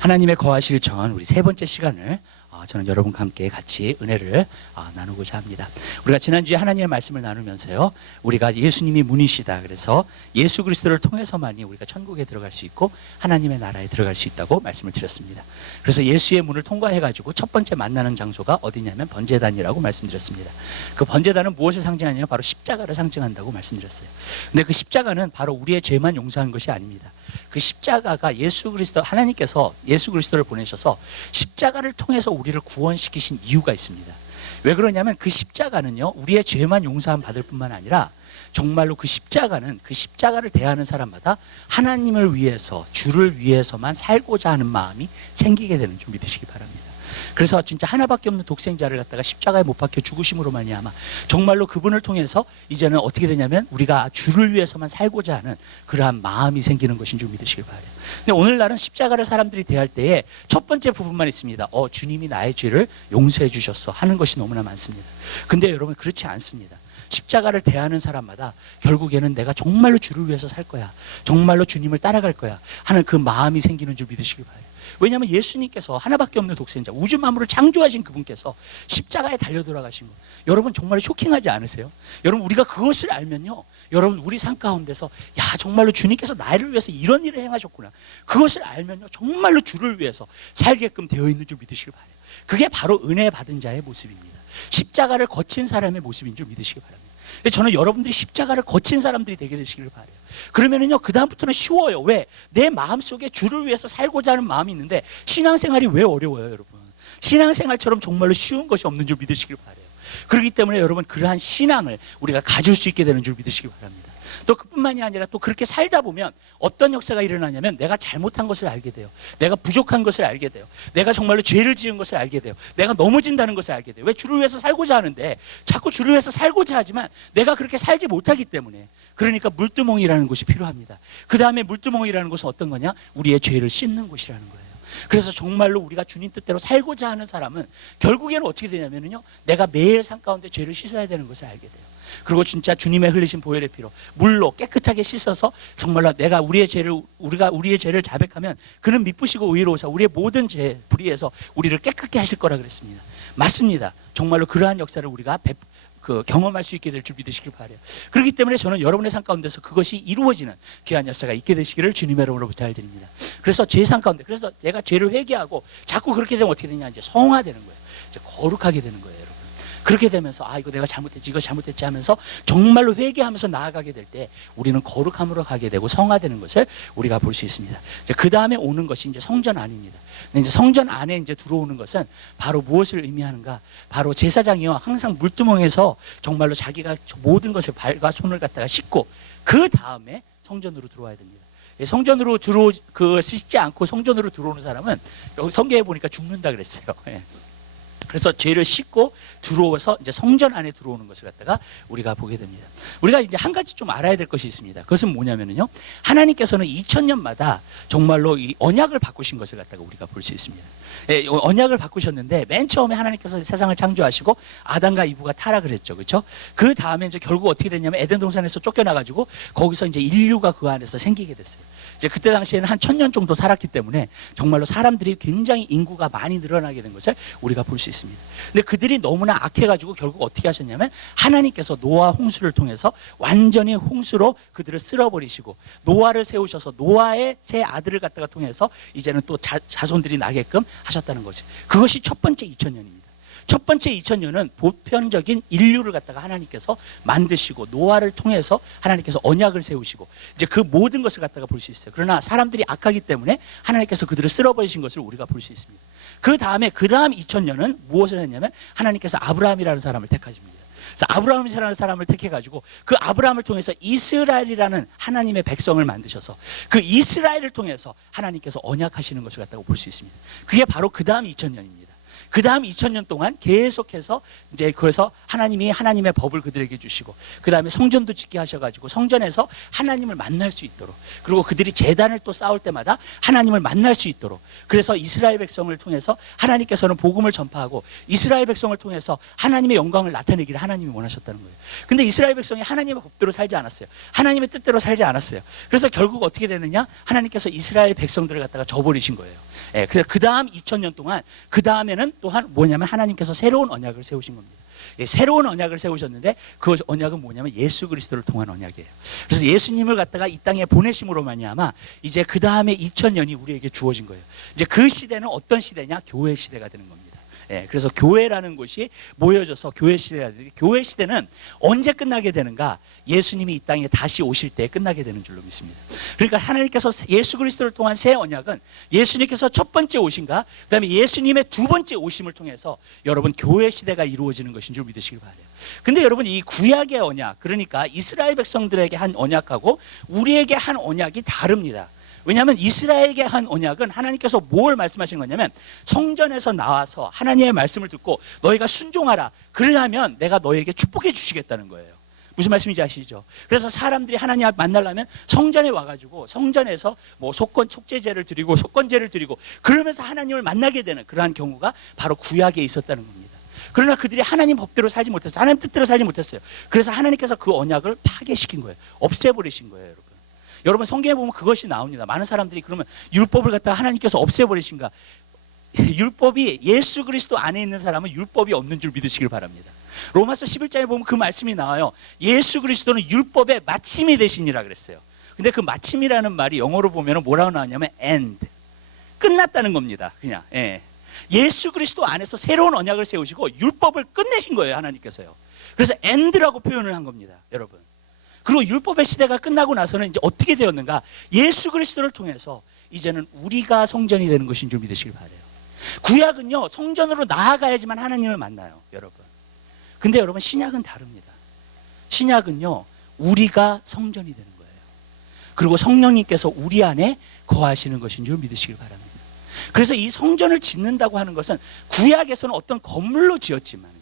하나님의 거하실 전 우리 세 번째 시간을 저는 여러분과 함께 같이 은혜를 나누고자 합니다. 우리가 지난주에 하나님의 말씀을 나누면서요, 우리가 예수님이 문이시다, 그래서 예수 그리스도를 통해서만이 우리가 천국에 들어갈 수 있고 하나님의 나라에 들어갈 수 있다고 말씀을 드렸습니다. 그래서 예수의 문을 통과해가지고 첫 번째 만나는 장소가 어디냐면 번제단이라고 말씀드렸습니다. 그 번제단은 무엇을 상징하냐면 바로 십자가를 상징한다고 말씀드렸어요. 근데 그 십자가는 바로 우리의 죄만 용서한 것이 아닙니다. 그 십자가가 예수 그리스도, 하나님께서 예수 그리스도를 보내셔서 십자가를 통해서 우리를 구원시키신 이유가 있습니다. 왜 그러냐면 그 십자가는요, 우리의 죄만 용서함 받을 뿐만 아니라 정말로 그 십자가는, 그 십자가를 대하는 사람마다 하나님을 위해서, 주를 위해서만 살고자 하는 마음이 생기게 되는 줄 믿으시기 바랍니다. 그래서 진짜 하나밖에 없는 독생자를 갖다가 십자가에 못 박혀 죽으심으로 말미암아 정말로 그분을 통해서 이제는 어떻게 되냐면 우리가 주를 위해서만 살고자 하는 그러한 마음이 생기는 것인 줄 믿으시길 바라요. 근데 오늘날은 십자가를 사람들이 대할 때에 첫 번째 부분만 있습니다. 주님이 나의 죄를 용서해 주셨어 하는 것이 너무나 많습니다. 근데 여러분, 그렇지 않습니다. 십자가를 대하는 사람마다 결국에는 내가 정말로 주를 위해서 살 거야, 정말로 주님을 따라갈 거야 하는 그 마음이 생기는 줄 믿으시길 바라요. 왜냐하면 예수님께서 하나밖에 없는 독생자, 우주 만물을 창조하신 그분께서 십자가에 달려 돌아가신 것, 여러분 정말 쇼킹하지 않으세요? 여러분, 우리가 그것을 알면요, 여러분 우리 삶 가운데서 야, 정말로 주님께서 나를 위해서 이런 일을 행하셨구나, 그것을 알면요 정말로 주를 위해서 살게끔 되어 있는 줄 믿으시길 바라요. 그게 바로 은혜 받은 자의 모습입니다. 십자가를 거친 사람의 모습인 줄 믿으시기 바랍니다. 저는 여러분들이 십자가를 거친 사람들이 되게 되시길 바라요. 그러면은요, 그 다음부터는 쉬워요. 왜? 내 마음속에 주를 위해서 살고자 하는 마음이 있는데 신앙생활이 왜 어려워요, 여러분? 신앙생활처럼 정말로 쉬운 것이 없는 줄 믿으시길 바라요. 그렇기 때문에 여러분, 그러한 신앙을 우리가 가질 수 있게 되는 줄 믿으시기 바랍니다. 또 그뿐만이 아니라 또 그렇게 살다 보면 어떤 역사가 일어나냐면 내가 잘못한 것을 알게 돼요. 내가 부족한 것을 알게 돼요. 내가 정말로 죄를 지은 것을 알게 돼요. 내가 넘어진다는 것을 알게 돼요. 왜? 주를 위해서 살고자 하는데 자꾸 주를 위해서 살고자 하지만 내가 그렇게 살지 못하기 때문에, 그러니까 물두멍이라는 곳이 필요합니다. 그 다음에 물두멍이라는 곳은 어떤 거냐? 우리의 죄를 씻는 곳이라는 거예요. 그래서 정말로 우리가 주님 뜻대로 살고자 하는 사람은 결국에는 어떻게 되냐면요, 내가 매일 삶 가운데 죄를 씻어야 되는 것을 알게 돼요. 그리고 진짜 주님의 흘리신 보혈의 피로 물로 깨끗하게 씻어서 정말로 내가 우리의 죄를 자백하면 그는 미쁘시고 의로우사 우리의 모든 죄 불의에서 우리를 깨끗게 하실 거라 그랬습니다. 맞습니다. 정말로 그러한 역사를 우리가 경험할 수 있게 될 줄 믿으시길 바라요. 그렇기 때문에 저는 여러분의 삶 가운데서 그것이 이루어지는 귀한 역사가 있게 되시기를 주님의 이름으로 부탁드립니다. 그래서 제 삶 가운데, 그래서 내가 죄를 회개하고 자꾸 그렇게 되면 어떻게 되냐, 이제 성화되는 거예요. 이제 거룩하게 되는 거예요, 여러분. 그렇게 되면서 이거 내가 잘못했지, 이거 잘못했지 하면서 정말로 회개하면서 나아가게 될 때 우리는 거룩함으로 가게 되고 성화되는 것을 우리가 볼 수 있습니다. 그 다음에 오는 것이 이제 성전 안입니다. 근데 이제 성전 안에 이제 들어오는 것은 바로 무엇을 의미하는가? 바로 제사장이요, 항상 물두멍에서 정말로 자기가 모든 것을 발과 손을 갖다가 씻고 그 다음에 성전으로 들어와야 됩니다. 성전으로 씻지 않고 성전으로 들어오는 사람은 여기 성경에 보니까 죽는다 그랬어요. 그래서 죄를 씻고 들어와서 이제 성전 안에 들어오는 것을 갖다가 우리가 보게 됩니다. 우리가 이제 한 가지 좀 알아야 될 것이 있습니다. 그것은 뭐냐면요, 하나님께서는 2000년마다 정말로 이 언약을 바꾸신 것을 갖다가 우리가 볼 수 있습니다. 언약을 바꾸셨는데 맨 처음에 하나님께서 세상을 창조하시고 아담과 이브가 타락을 했죠, 그렇죠? 그 다음에 이제 결국 어떻게 됐냐면 에덴 동산에서 쫓겨나가지고 거기서 이제 인류가 그 안에서 생기게 됐어요. 이제 그때 당시에는 한 1000년 정도 살았기 때문에 정말로 사람들이 굉장히 인구가 많이 늘어나게 된 것을 우리가 볼 수 있습니다. 근데 그들이 너무나 악해가지고 결국 어떻게 하셨냐면 하나님께서 노아 홍수를 통해서 완전히 홍수로 그들을 쓸어버리시고 노아를 세우셔서 노아의 세 아들을 갖다가 통해서 이제는 또 자손들이 나게끔 하셨다는 거죠. 그것이 첫 번째 2000년입니다. 첫 번째 2000년은 보편적인 인류를 갖다가 하나님께서 만드시고 노아를 통해서 하나님께서 언약을 세우시고 이제 그 모든 것을 갖다가 볼 수 있어요. 그러나 사람들이 악하기 때문에 하나님께서 그들을 쓸어버리신 것을 우리가 볼 수 있습니다. 그 다음 2000년은 무엇을 했냐면 하나님께서 아브라함이라는 사람을 택하십니다. 그래서 아브라함이라는 사람을 택해가지고 그 아브라함을 통해서 이스라엘이라는 하나님의 백성을 만드셔서 그 이스라엘을 통해서 하나님께서 언약하시는 것을 갖다가 볼 수 있습니다. 그게 바로 그 다음 2000년입니다. 그 다음 2000년 동안 계속해서 이제 그래서 하나님이 하나님의 법을 그들에게 주시고 그 다음에 성전도 짓게 하셔가지고 성전에서 하나님을 만날 수 있도록, 그리고 그들이 제단을 또 쌓을 때마다 하나님을 만날 수 있도록, 그래서 이스라엘 백성을 통해서 하나님께서는 복음을 전파하고 이스라엘 백성을 통해서 하나님의 영광을 나타내기를 하나님이 원하셨다는 거예요. 근데 이스라엘 백성이 하나님의 법대로 살지 않았어요. 하나님의 뜻대로 살지 않았어요. 그래서 결국 어떻게 되느냐, 하나님께서 이스라엘 백성들을 갖다가 저버리신 거예요. 예, 그래서 그 다음 2000년 동안 그 다음에는 또한 뭐냐면 하나님께서 새로운 언약을 세우신 겁니다. 예, 새로운 언약을 세우셨는데 그 언약은 뭐냐면 예수 그리스도를 통한 언약이에요. 그래서 예수님을 갖다가 이 땅에 보내심으로 말미암아 이제 그 다음에 2000년이 우리에게 주어진 거예요. 이제 그 시대는 어떤 시대냐? 교회 시대가 되는 겁니다. 예, 그래서 교회라는 곳이 모여져서 교회 시대가 되는데, 교회 시대는 언제 끝나게 되는가? 예수님이 이 땅에 다시 오실 때 끝나게 되는 줄로 믿습니다. 그러니까 하나님께서 예수 그리스도를 통한 새 언약은 예수님께서 첫 번째 오신가, 그다음에 예수님의 두 번째 오심을 통해서 여러분 교회 시대가 이루어지는 것인 줄 믿으시길 바라요. 근데 여러분 이 구약의 언약, 그러니까 이스라엘 백성들에게 한 언약하고 우리에게 한 언약이 다릅니다. 왜냐하면 이스라엘에게 한 언약은 하나님께서 뭘 말씀하신 거냐면 성전에서 나와서 하나님의 말씀을 듣고 너희가 순종하라, 그러려면 내가 너희에게 축복해 주시겠다는 거예요. 무슨 말씀인지 아시죠? 그래서 사람들이 하나님 앞 만나려면 성전에 와가지고 성전에서 뭐 속죄제를 드리고 속건제를 드리고 그러면서 하나님을 만나게 되는 그러한 경우가 바로 구약에 있었다는 겁니다. 그러나 그들이 하나님 법대로 살지 못했어요. 하나님 뜻대로 살지 못했어요. 그래서 하나님께서 그 언약을 파괴시킨 거예요. 없애버리신 거예요, 여러분. 여러분 성경에 보면 그것이 나옵니다. 많은 사람들이 그러면 율법을 갖다가 하나님께서 없애버리신가? 율법이 예수 그리스도 안에 있는 사람은 율법이 없는 줄 믿으시길 바랍니다. 로마서 11장에 보면 그 말씀이 나와요. 예수 그리스도는 율법의 마침이 되시니라 그랬어요. 근데 그 마침이라는 말이 영어로 보면 뭐라고 나오냐면 end, 끝났다는 겁니다. 그냥 예수 그리스도 안에서 새로운 언약을 세우시고 율법을 끝내신 거예요, 하나님께서요. 그래서 end라고 표현을 한 겁니다, 여러분. 그리고 율법의 시대가 끝나고 나서는 이제 어떻게 되었는가? 예수 그리스도를 통해서 이제는 우리가 성전이 되는 것인 줄 믿으시길 바라요. 구약은요, 성전으로 나아가야지만 하나님을 만나요, 여러분. 근데 여러분 신약은 다릅니다. 신약은요, 우리가 성전이 되는 거예요. 그리고 성령님께서 우리 안에 거하시는 것인 줄 믿으시길 바랍니다. 그래서 이 성전을 짓는다고 하는 것은 구약에서는 어떤 건물로 지었지만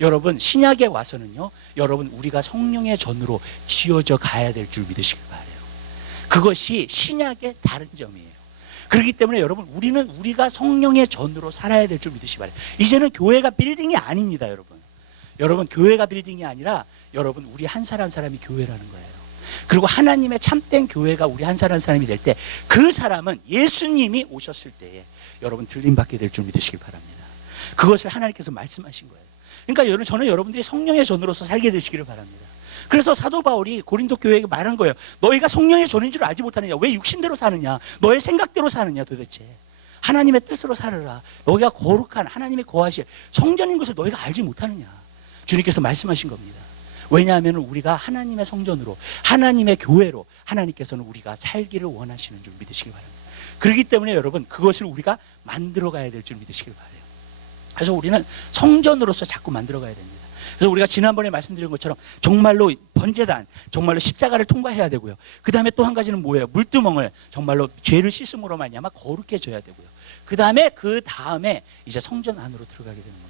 여러분 신약에 와서는요, 여러분 우리가 성령의 전으로 지어져 가야 될 줄 믿으시길 바라요. 그것이 신약의 다른 점이에요. 그렇기 때문에 여러분 우리는 우리가 성령의 전으로 살아야 될 줄 믿으시기 바라요. 이제는 교회가 빌딩이 아닙니다, 여러분. 여러분 교회가 빌딩이 아니라 여러분 우리 한 사람 한 사람이 교회라는 거예요. 그리고 하나님의 참된 교회가 우리 한 사람 한 사람이 될 때 그 사람은 예수님이 오셨을 때에 여러분 들림받게 될 줄 믿으시길 바랍니다. 그것을 하나님께서 말씀하신 거예요. 그러니까 저는 여러분들이 성령의 전으로서 살게 되시기를 바랍니다. 그래서 사도 바울이 고린도 교회에게 말한 거예요. 너희가 성령의 전인 줄 알지 못하느냐? 왜 육신대로 사느냐? 너의 생각대로 사느냐 도대체? 하나님의 뜻으로 살아라. 너희가 거룩한 하나님의 거하실 성전인 것을 너희가 알지 못하느냐? 주님께서 말씀하신 겁니다. 왜냐하면 우리가 하나님의 성전으로, 하나님의 교회로 하나님께서는 우리가 살기를 원하시는 줄 믿으시기 바랍니다. 그렇기 때문에 여러분 그것을 우리가 만들어 가야 될 줄 믿으시길 바라요. 그래서 우리는 성전으로서 자꾸 만들어 가야 됩니다. 그래서 우리가 지난번에 말씀드린 것처럼 정말로 번제단, 정말로 십자가를 통과해야 되고요. 그 다음에 또 한 가지는 뭐예요? 물두멍을 정말로 죄를 씻음으로 말미암아 거룩해져야 되고요. 그 다음에 이제 성전 안으로 들어가게 되는 겁니다.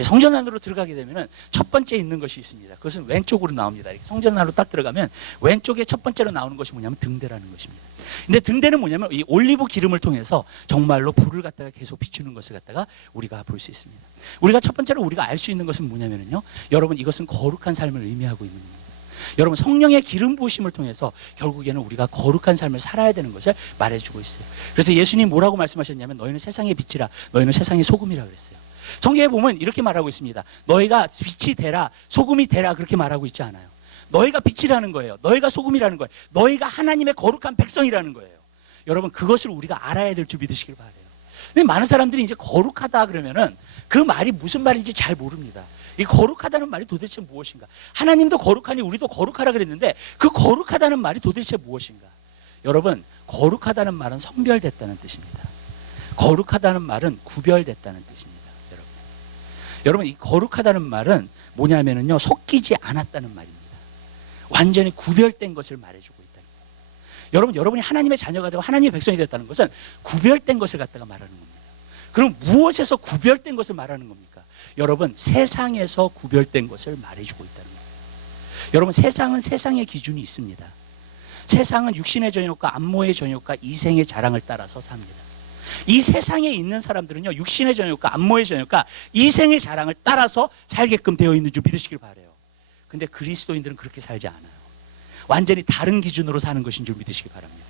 성전 안으로 들어가게 되면은 첫 번째 있는 것이 있습니다. 그것은 왼쪽으로 나옵니다. 이렇게 성전 안으로 딱 들어가면 왼쪽에 첫 번째로 나오는 것이 뭐냐면 등대라는 것입니다. 근데 등대는 뭐냐면 이 올리브 기름을 통해서 정말로 불을 갖다가 계속 비추는 것을 갖다가 우리가 볼 수 있습니다. 우리가 첫 번째로 우리가 알 수 있는 것은 뭐냐면요, 여러분 이것은 거룩한 삶을 의미하고 있는 겁니다. 여러분 성령의 기름 부으심을 통해서 결국에는 우리가 거룩한 삶을 살아야 되는 것을 말해주고 있어요. 그래서 예수님 뭐라고 말씀하셨냐면 너희는 세상의 빛이라, 너희는 세상의 소금이라 그랬어요. 성경에 보면 이렇게 말하고 있습니다. 너희가 빛이 되라, 소금이 되라, 그렇게 말하고 있지 않아요. 너희가 빛이라는 거예요. 너희가 소금이라는 거예요. 너희가 하나님의 거룩한 백성이라는 거예요. 여러분 그것을 우리가 알아야 될 줄 믿으시길 바라요. 근데 많은 사람들이 이제 거룩하다 그러면은 그 말이 무슨 말인지 잘 모릅니다. 이 거룩하다는 말이 도대체 무엇인가? 하나님도 거룩하니 우리도 거룩하라 그랬는데 그 거룩하다는 말이 도대체 무엇인가? 여러분 거룩하다는 말은 성별됐다는 뜻입니다. 거룩하다는 말은 구별됐다는 뜻입니다. 여러분 이 거룩하다는 말은 뭐냐면은요, 섞이지 않았다는 말입니다. 완전히 구별된 것을 말해주고 있다는 거예요. 여러분이 하나님의 자녀가 되고 하나님의 백성이 되었다는 것은 구별된 것을 갖다가 말하는 겁니다. 그럼 무엇에서 구별된 것을 말하는 겁니까? 여러분 세상에서 구별된 것을 말해주고 있다는 거예요. 여러분 세상은 세상의 기준이 있습니다. 세상은 육신의 전욕과 안모의 전욕과 이생의 자랑을 따라서 삽니다. 이 세상에 있는 사람들은요, 육신의 전욕과 안모의 전욕과 이생의 자랑을 따라서 살게끔 되어 있는 줄 믿으시길 바라요. 근데 그리스도인들은 그렇게 살지 않아요. 완전히 다른 기준으로 사는 것인 줄 믿으시기 바랍니다.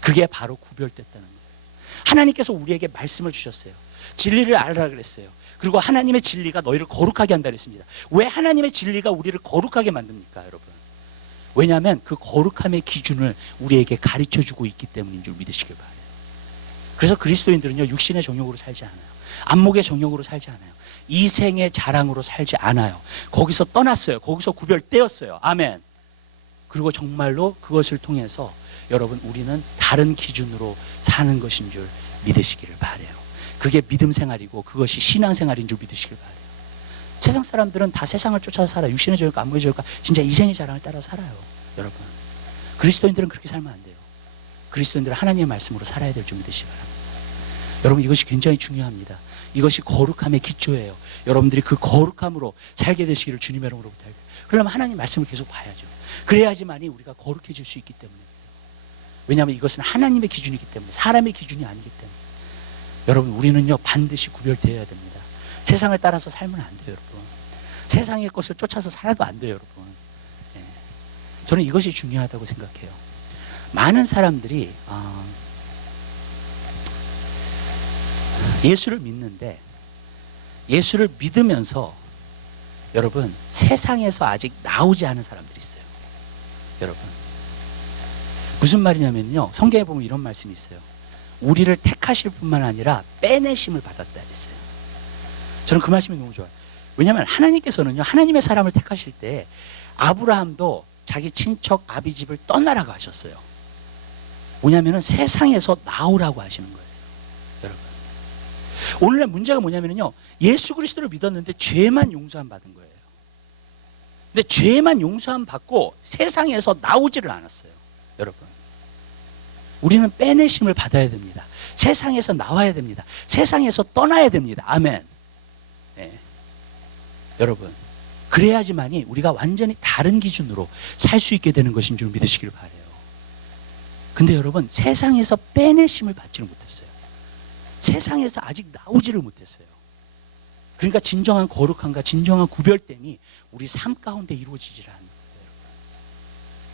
그게 바로 구별됐다는 거예요. 하나님께서 우리에게 말씀을 주셨어요. 진리를 알라 그랬어요. 그리고 하나님의 진리가 너희를 거룩하게 한다 그랬습니다. 왜 하나님의 진리가 우리를 거룩하게 만듭니까, 여러분? 왜냐하면 그 거룩함의 기준을 우리에게 가르쳐주고 있기 때문인 줄 믿으시길 바라요. 그래서 그리스도인들은요, 육신의 정욕으로 살지 않아요. 안목의 정욕으로 살지 않아요. 이생의 자랑으로 살지 않아요. 거기서 떠났어요. 거기서 구별되었어요. 아멘. 그리고 정말로 그것을 통해서 여러분, 우리는 다른 기준으로 사는 것인 줄 믿으시기를 바라요. 그게 믿음 생활이고 그것이 신앙 생활인 줄 믿으시길 바라요. 세상 사람들은 다 세상을 쫓아서 살아요. 육신의 정욕과 안목의 정욕과 진짜 이생의 자랑을 따라 살아요. 여러분, 그리스도인들은 그렇게 살면 안 돼요. 그리스도인들은 하나님의 말씀으로 살아야 될 줄 믿으시기 바랍니다. 여러분, 이것이 굉장히 중요합니다. 이것이 거룩함의 기초예요. 여러분들이 그 거룩함으로 살게 되시기를 주님의 이름으로 부탁드려요. 그러면 하나님 말씀을 계속 봐야죠. 그래야지만이 우리가 거룩해질 수 있기 때문에. 왜냐하면 이것은 하나님의 기준이기 때문에, 사람의 기준이 아니기 때문에. 여러분, 우리는요, 반드시 구별되어야 됩니다. 세상을 따라서 살면 안 돼요, 여러분. 세상의 것을 쫓아서 살아도 안 돼요, 여러분. 예. 저는 이것이 중요하다고 생각해요. 많은 사람들이 예수를 믿는데, 예수를 믿으면서 여러분, 세상에서 아직 나오지 않은 사람들이 있어요. 여러분, 무슨 말이냐면요, 성경에 보면 이런 말씀이 있어요. 우리를 택하실 뿐만 아니라 빼내심을 받았다 했어요. 저는 그 말씀이 너무 좋아요. 왜냐하면 하나님께서는요, 하나님의 사람을 택하실 때 아브라함도 자기 친척 아비집을 떠나라고 하셨어요. 뭐냐면은 세상에서 나오라고 하시는 거예요. 여러분, 오늘날 문제가 뭐냐면요, 예수 그리스도를 믿었는데 죄만 용서함 받은 거예요. 근데 죄만 용서함 받고 세상에서 나오지를 않았어요. 여러분, 우리는 빼내심을 받아야 됩니다. 세상에서 나와야 됩니다. 세상에서 떠나야 됩니다. 아멘. 네. 여러분, 그래야지만이 우리가 완전히 다른 기준으로 살 수 있게 되는 것인 줄 믿으시길 바라요. 근데 여러분, 세상에서 빼내심을 받지를 못했어요. 세상에서 아직 나오지를 못했어요. 그러니까 진정한 거룩함과 진정한 구별됨이 우리 삶 가운데 이루어지질 않는 거예요.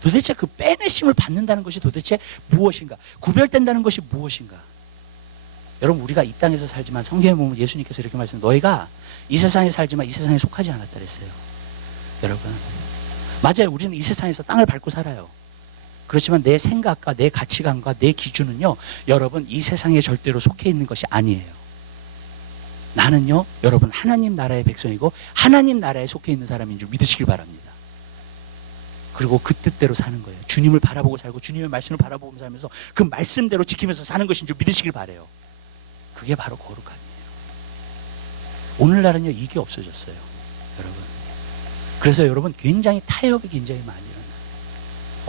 도대체 그 빼내심을 받는다는 것이 도대체 무엇인가? 구별된다는 것이 무엇인가? 여러분, 우리가 이 땅에서 살지만 성경에 보면 예수님께서 이렇게 말씀하셨어요. 너희가 이 세상에 살지만 이 세상에 속하지 않았다 그랬어요. 여러분, 맞아요. 우리는 이 세상에서 땅을 밟고 살아요. 그렇지만 내 생각과 내 가치관과 내 기준은요, 여러분, 이 세상에 절대로 속해 있는 것이 아니에요. 나는요, 여러분, 하나님 나라의 백성이고 하나님 나라에 속해 있는 사람인 줄 믿으시길 바랍니다. 그리고 그 뜻대로 사는 거예요. 주님을 바라보고 살고 주님의 말씀을 바라보고 살면서 그 말씀대로 지키면서 사는 것인 줄 믿으시길 바라요. 그게 바로 거룩함이에요. 오늘날은요, 이게 없어졌어요, 여러분. 그래서 여러분, 굉장히 타협이 굉장히 많이 일어나요.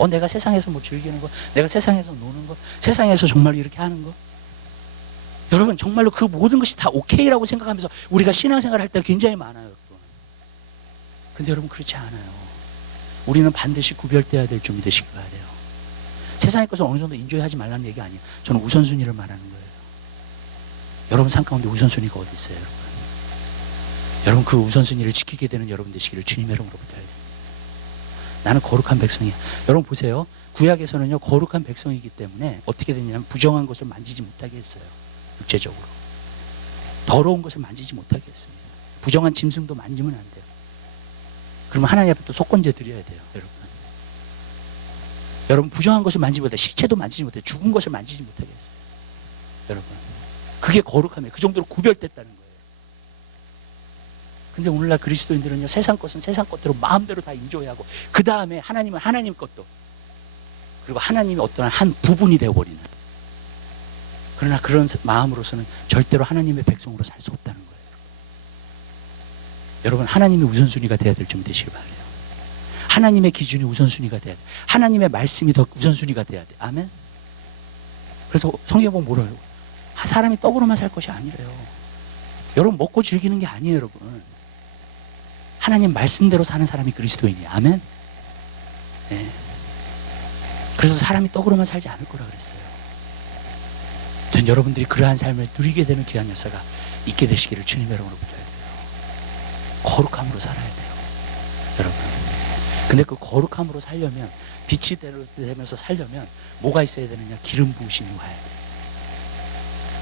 내가 세상에서 뭐 즐기는 거, 내가 세상에서 노는 거, 세상에서 정말로 이렇게 하는 거. 여러분, 정말로 그 모든 것이 다 오케이라고 생각하면서 우리가 신앙생활을 할 때가 굉장히 많아요, 여러분. 근데 여러분, 그렇지 않아요. 우리는 반드시 구별돼야 될 줄 믿으시기 바라요. 세상의 것을 어느 정도 인조하지 말라는 얘기 아니에요. 저는 우선순위를 말하는 거예요. 여러분 삶 가운데 우선순위가 어디 있어요, 여러분? 여러분, 그 우선순위를 지키게 되는 여러분 되시기를 주님의 이름으로 부탁드립니다. 나는 거룩한 백성이야. 여러분 보세요. 구약에서는요, 거룩한 백성이기 때문에 어떻게 되냐면 부정한 것을 만지지 못하게 했어요. 육체적으로. 더러운 것을 만지지 못하게 했습니다. 부정한 짐승도 만지면 안 돼요. 그러면 하나님 앞에 또 속건제 드려야 돼요, 여러분. 여러분, 부정한 것을 만지지 못해, 시체도 만지지 못해, 죽은 것을 만지지 못하게 했어요. 여러분, 그게 거룩함이에요. 그 정도로 구별됐다는 거예요. 근데 오늘날 그리스도인들은요, 세상 것은 세상 것대로 마음대로 다 인조해하고, 그 다음에 하나님은 하나님 것도, 그리고 하나님이 어떤 한 부분이 되어버리는. 그러나 그런 마음으로서는 절대로 하나님의 백성으로 살 수 없다는 거예요. 여러분, 하나님의 우선순위가 돼야 될 줄 되시길 바라요. 하나님의 기준이 우선순위가 돼야 돼. 하나님의 말씀이 더 우선순위가 돼야 돼. 아멘. 그래서 성경에 보면 뭐래요? 사람이 떡으로만 살 것이 아니래요. 여러분, 먹고 즐기는 게 아니에요, 여러분. 하나님 말씀대로 사는 사람이 그리스도인이에요. 아멘. 네. 그래서 사람이 떡으로만 살지 않을 거라 그랬어요. 전 여러분들이 그러한 삶을 누리게 되는 귀한 역사가 있게 되시기를 주님의 이름으로 부탁드려요. 거룩함으로 살아야 돼요, 여러분. 근데 그 거룩함으로 살려면, 빛이 되면서 살려면 뭐가 있어야 되느냐? 기름 부으심이 와야 돼요.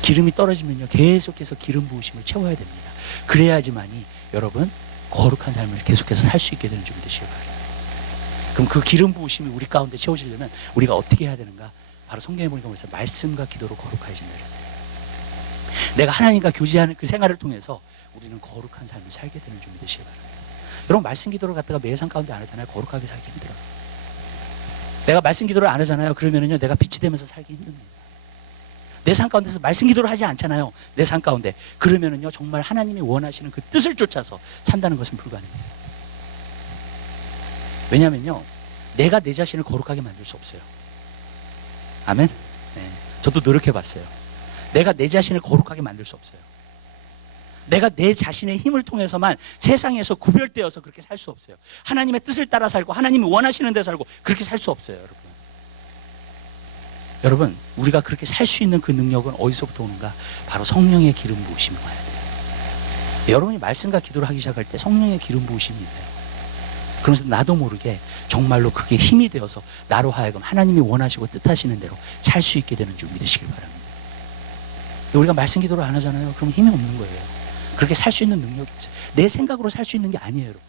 기름이 떨어지면요 계속해서 기름 부으심을 채워야 됩니다. 그래야지만이 여러분 거룩한 삶을 계속해서 살 수 있게 되는 줄 믿으시기 바랍니다. 그럼 그 기름 부으심이 우리 가운데 채워지려면 우리가 어떻게 해야 되는가? 바로 성경에 보니까 뭐랬어요? 말씀과 기도로 거룩해진다 그랬어요. 내가 하나님과 교제하는 그 생활을 통해서 우리는 거룩한 삶을 살게 되는 줄 믿으시기 바랍니다. 여러분 말씀 기도를 갖다가 매 삶 가운데 안 하잖아요. 거룩하게 살기 힘들어요. 내가 말씀 기도를 안 하잖아요. 그러면은요 내가 빛이 되면서 살기 힘듭니다. 내 삶 가운데서 말씀 기도를 하지 않잖아요. 내 삶 가운데 그러면은요 정말 하나님이 원하시는 그 뜻을 쫓아서 산다는 것은 불가능해요. 왜냐하면요 내가 내 자신을 거룩하게 만들 수 없어요. 아멘. 네. 저도 노력해봤어요. 내가 내 자신을 거룩하게 만들 수 없어요. 내가 내 자신의 힘을 통해서만 세상에서 구별되어서 그렇게 살 수 없어요. 하나님의 뜻을 따라 살고 하나님이 원하시는 데 살고 그렇게 살 수 없어요. 여러분 우리가 그렇게 살 수 있는 그 능력은 어디서부터 오는가? 바로 성령의 기름 부으심이 와야 돼요. 여러분이 말씀과 기도를 하기 시작할 때 성령의 기름 부으심이 있어요. 그러면서 나도 모르게 정말로 그게 힘이 되어서 나로 하여금 하나님이 원하시고 뜻하시는 대로 살 수 있게 되는 줄 믿으시길 바랍니다. 우리가 말씀 기도를 안 하잖아요. 그럼 힘이 없는 거예요. 그렇게 살 수 있는 능력이 없어요. 내 생각으로 살 수 있는 게 아니에요, 여러분.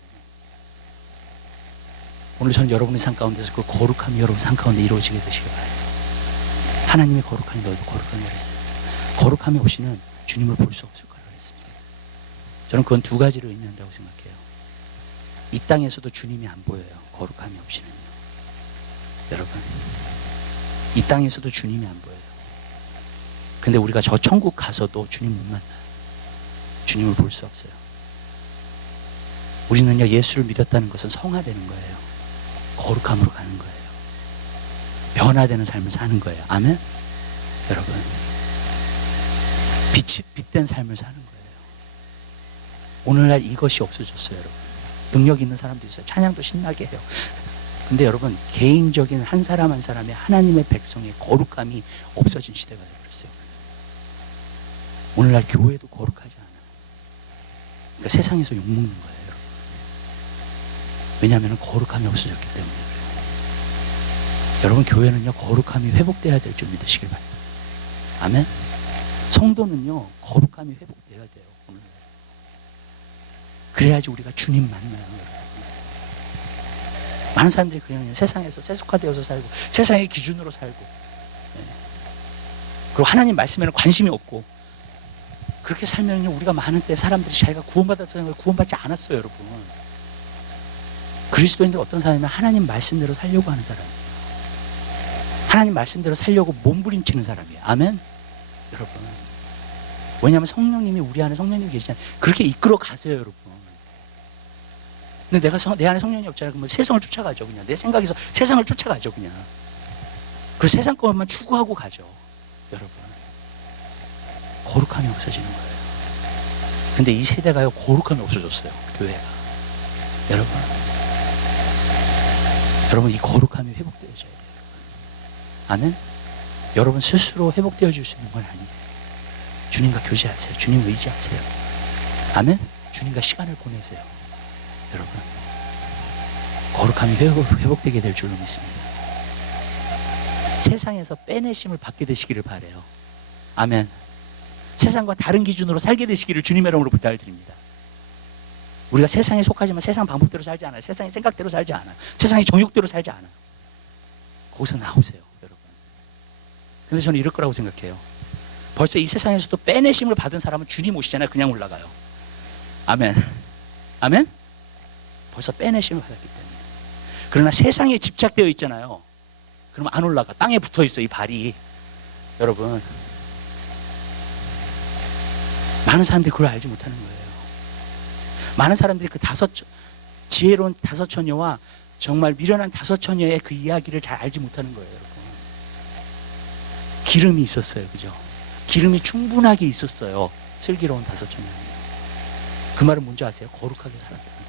오늘 저는 여러분의 삶 가운데서 그 거룩함이 여러분 삶 가운데 이루어지게 되시길 바랍니다. 하나님의 거룩함이 너희도 거룩함이 그랬어요. 거룩함이 없이는 주님을 볼 수 없을 거라고 그랬습니다. 저는 그건 두 가지를 의미한다고 생각해요. 이 땅에서도 주님이 안 보여요. 거룩함이 없이는요. 여러분 이 땅에서도 주님이 안 보여요. 근데 우리가 저 천국 가서도 주님 못 만나요. 주님을 볼 수 없어요. 우리는요 예수를 믿었다는 것은 성화되는 거예요. 거룩함으로 가는 거예요. 변화되는 삶을 사는 거예요. 아멘. 여러분 빛된 삶을 사는 거예요. 오늘날 이것이 없어졌어요. 여러분 능력 있는 사람도 있어요. 찬양도 신나게 해요. 근데 여러분 개인적인 한 사람 한 사람의 하나님의 백성의 거룩함이 없어진 시대가 되어버렸어요. 오늘날 교회도 거룩하지 않아요. 그러니까 세상에서 욕먹는 거예요. 여러분. 왜냐하면 거룩함이 없어졌기 때문에 그래요. 여러분 교회는요 거룩함이 회복돼야 될 줄 믿으시길 바랍니다. 아멘. 성도는요 거룩함이 회복돼야 돼요. 오늘. 그래야지 우리가 주님 만나요. 많은 사람들이 그냥 세상에서 세속화되어서 살고 세상의 기준으로 살고 그리고 하나님 말씀에는 관심이 없고 그렇게 살면요 우리가 많은 때 사람들이 자기가 구원받았다는 걸 구원받지 않았어요. 여러분 그리스도인들 어떤 사람이면 하나님 말씀대로 살려고 하는 사람이에요. 하나님 말씀대로 살려고 몸부림치는 사람이에요. 아멘. 여러분 왜냐하면 성령님이 우리 안에 성령님이 계시잖아요. 그렇게 이끌어 가세요. 여러분 근데 내 안에 성령이 없잖아요. 그러면 세상을 쫓아가죠. 그냥 내 생각에서 세상을 쫓아가죠. 그냥 그 세상 것만 추구하고 가죠. 여러분 거룩함이 없어지는 거예요. 근데 이 세대가요 거룩함이 없어졌어요. 교회가. 여러분 이 거룩함이 회복되어져야 돼요. 아멘. 여러분 스스로 회복되어질 수 있는 건 아니에요. 주님과 교제하세요. 주님 의지하세요. 아멘. 주님과 시간을 보내세요. 여러분 거룩함이 회복되게 될 줄로 믿습니다. 세상에서 빼내심을 받게 되시기를 바라요. 아멘. 세상과 다른 기준으로 살게 되시기를 주님의 이름으로 부탁을 드립니다. 우리가 세상에 속하지만 세상 방법대로 살지 않아요. 세상의 생각대로 살지 않아요. 세상의 정욕대로 살지 않아요. 거기서 나오세요. 여러분. 근데 저는 이럴 거라고 생각해요. 벌써 이 세상에서도 빼내심을 받은 사람은 주님 오시잖아요. 그냥 올라가요. 아멘. 아멘. 벌써 빼내심을 받았기 때문에. 그러나 세상에 집착되어 있잖아요. 그러면 안 올라가. 땅에 붙어 있어 이 발이. 여러분 많은 사람들이 그걸 알지 못하는 거예요. 많은 사람들이 그 지혜로운 다섯 처녀와 정말 미련한 다섯 처녀의 그 이야기를 잘 알지 못하는 거예요. 여러분. 기름이 있었어요. 그죠? 기름이 충분하게 있었어요. 슬기로운 다섯 처녀는. 그 말은 뭔지 아세요? 거룩하게 살았다는 거예요.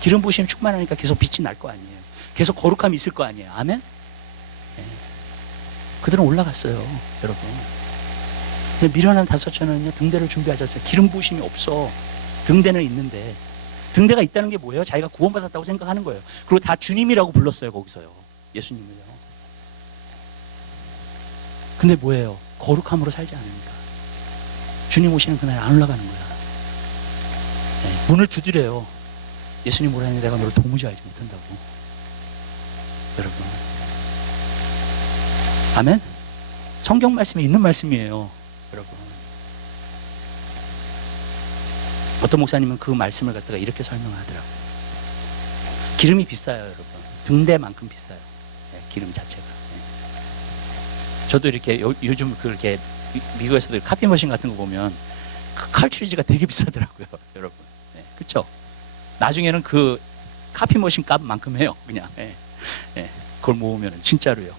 기름 부으시면 충만하니까 계속 빛이 날 거 아니에요. 계속 거룩함이 있을 거 아니에요. 아멘? 네. 그들은 올라갔어요. 여러분. 근데 미련한 다섯 처녀는요 등대를 준비하셨어요. 기름 부으심이 없어. 등대는 있는데 등대가 있다는 게 뭐예요? 자기가 구원받았다고 생각하는 거예요. 그리고 다 주님이라고 불렀어요. 거기서요. 예수님을요. 근데 뭐예요? 거룩함으로 살지 않으니까. 주님 오시는 그날 안 올라가는 거야. 문을 두드려요. 예수님 뭐라 했는데 내가 너를 도무지 알지 못한다고. 여러분, 아멘? 성경 말씀에 있는 말씀이에요. 여러분, 어떤 목사님은 그 말씀을 갖다가 이렇게 설명하더라고요. 기름이 비싸요, 여러분. 등대만큼 비싸요. 기름 자체가. 저도 이렇게 요즘 그렇게 미국에서도 카피 머신 같은 거 보면 그 칼트리지가 되게 비싸더라고요, 여러분. 그렇죠? 나중에는 그 카피 머신 값만큼 해요, 그냥. 그걸 모으면 진짜로요.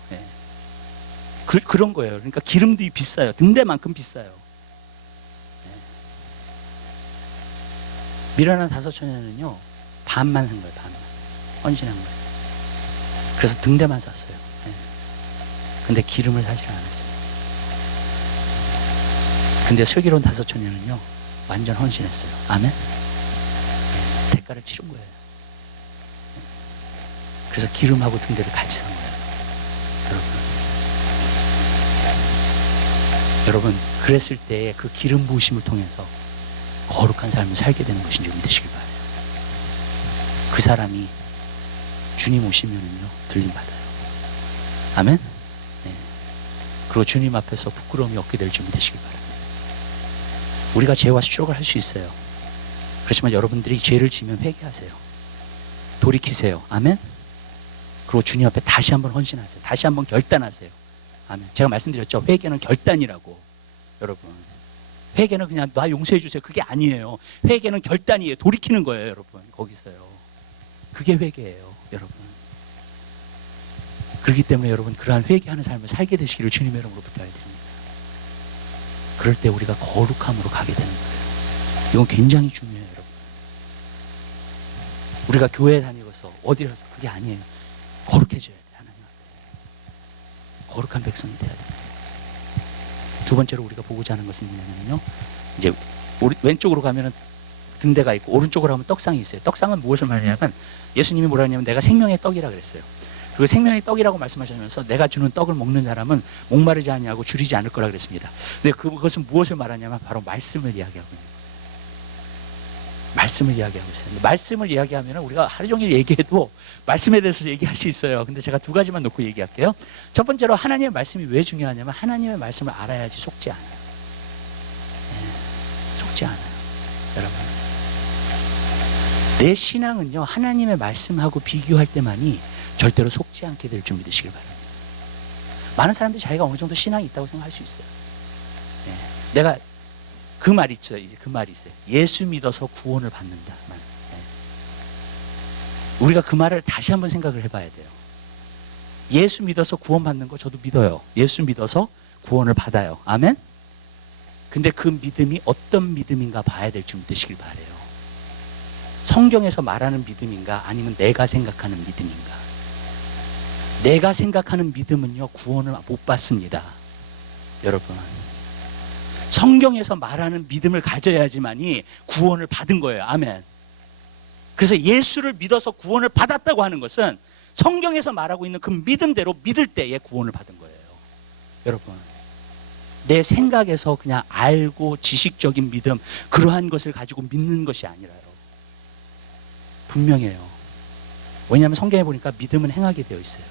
그런 거예요. 그러니까 기름도 비싸요. 등대만큼 비싸요. 미라나 다섯 처녀는요 반만 한 거예요. 반만 헌신한 거예요. 그래서 등대만 샀어요. 근데 기름을 사실 안 했어요. 근데 슬기로운 다섯 처녀는요 완전 헌신했어요. 아멘. 대가를 치른 거예요. 그래서 기름하고 등대를 같이 산 거예요. 여러분, 그랬을 때에 그 기름 부으심을 통해서 거룩한 삶을 살게 되는 것인 줄 믿으시길 바라요. 그 사람이 주님 오시면은요 들림 받아요. 아멘. 그리고 주님 앞에서 부끄러움이 없게 될 줄 믿으시길 바랍니다. 우리가 죄와 수족을 할 수 있어요. 그렇지만 여러분들이 죄를 지면 회개하세요. 돌이키세요. 아멘. 그리고 주님 앞에 다시 한번 헌신하세요. 다시 한번 결단하세요. 아멘. 제가 말씀드렸죠. 회개는 결단이라고. 여러분, 회개는 그냥 나 용서해 주세요. 그게 아니에요. 회개는 결단이에요. 돌이키는 거예요, 여러분. 거기서요. 그게 회개예요, 여러분. 그렇기 때문에 여러분, 그러한 회개하는 삶을 살게 되시기를 주님의 이름으로 부탁드립니다. 그럴 때 우리가 거룩함으로 가게 되는 거예요. 이건 굉장히 중요해요, 여러분. 우리가 교회 다니고서 어디라서 그게 아니에요. 거룩해져야 돼, 하나님 앞에. 거룩한 백성이 돼야 돼. 두 번째로 우리가 보고자 하는 것은 뭐냐면요, 이제 왼쪽으로 가면은 등대가 있고 오른쪽으로 가면 떡상이 있어요. 떡상은 무엇을 말하냐면 예수님이 뭐라 하냐면 내가 생명의 떡이라 그랬어요. 그 생명의 떡이라고 말씀하시면서 내가 주는 떡을 먹는 사람은 목마르지 아니하고 줄이지 않을 거라 그랬습니다. 근데 그것은 무엇을 말하냐면 바로 말씀을 이야기하고 있는 거예요. 말씀을 이야기하고 있어요. 말씀을 이야기하면 우리가 하루 종일 얘기해도 말씀에 대해서 얘기할 수 있어요. 근데 제가 두 가지만 놓고 얘기할게요. 첫 번째로 하나님의 말씀이 왜 중요하냐면 하나님의 말씀을 알아야지 속지 않아요. 속지 않아요. 여러분, 내 신앙은요 하나님의 말씀하고 비교할 때만이 절대로 속지 않게 될 줄 믿으시길 바랍니다. 많은 사람들이 자기가 어느 정도 신앙이 있다고 생각할 수 있어요. 내가 그 말 있죠. 이제 그 말이 있어요. 예수 믿어서 구원을 받는다. 우리가 그 말을 다시 한번 생각을 해봐야 돼요. 예수 믿어서 구원 받는 거 저도 믿어요. 예수 믿어서 구원을 받아요. 아멘. 근데 그 믿음이 어떤 믿음인가 봐야 될 줄 믿으시길 바라요. 성경에서 말하는 믿음인가 아니면 내가 생각하는 믿음인가. 내가 생각하는 믿음은요 구원을 못 받습니다. 여러분, 성경에서 말하는 믿음을 가져야지만이 구원을 받은 거예요. 아멘. 그래서 예수를 믿어서 구원을 받았다고 하는 것은 성경에서 말하고 있는 그 믿음대로 믿을 때에 구원을 받은 거예요. 여러분, 내 생각에서 그냥 알고 지식적인 믿음 그러한 것을 가지고 믿는 것이 아니라요. 분명해요. 왜냐하면 성경에 보니까 믿음은 행하게 되어 있어요.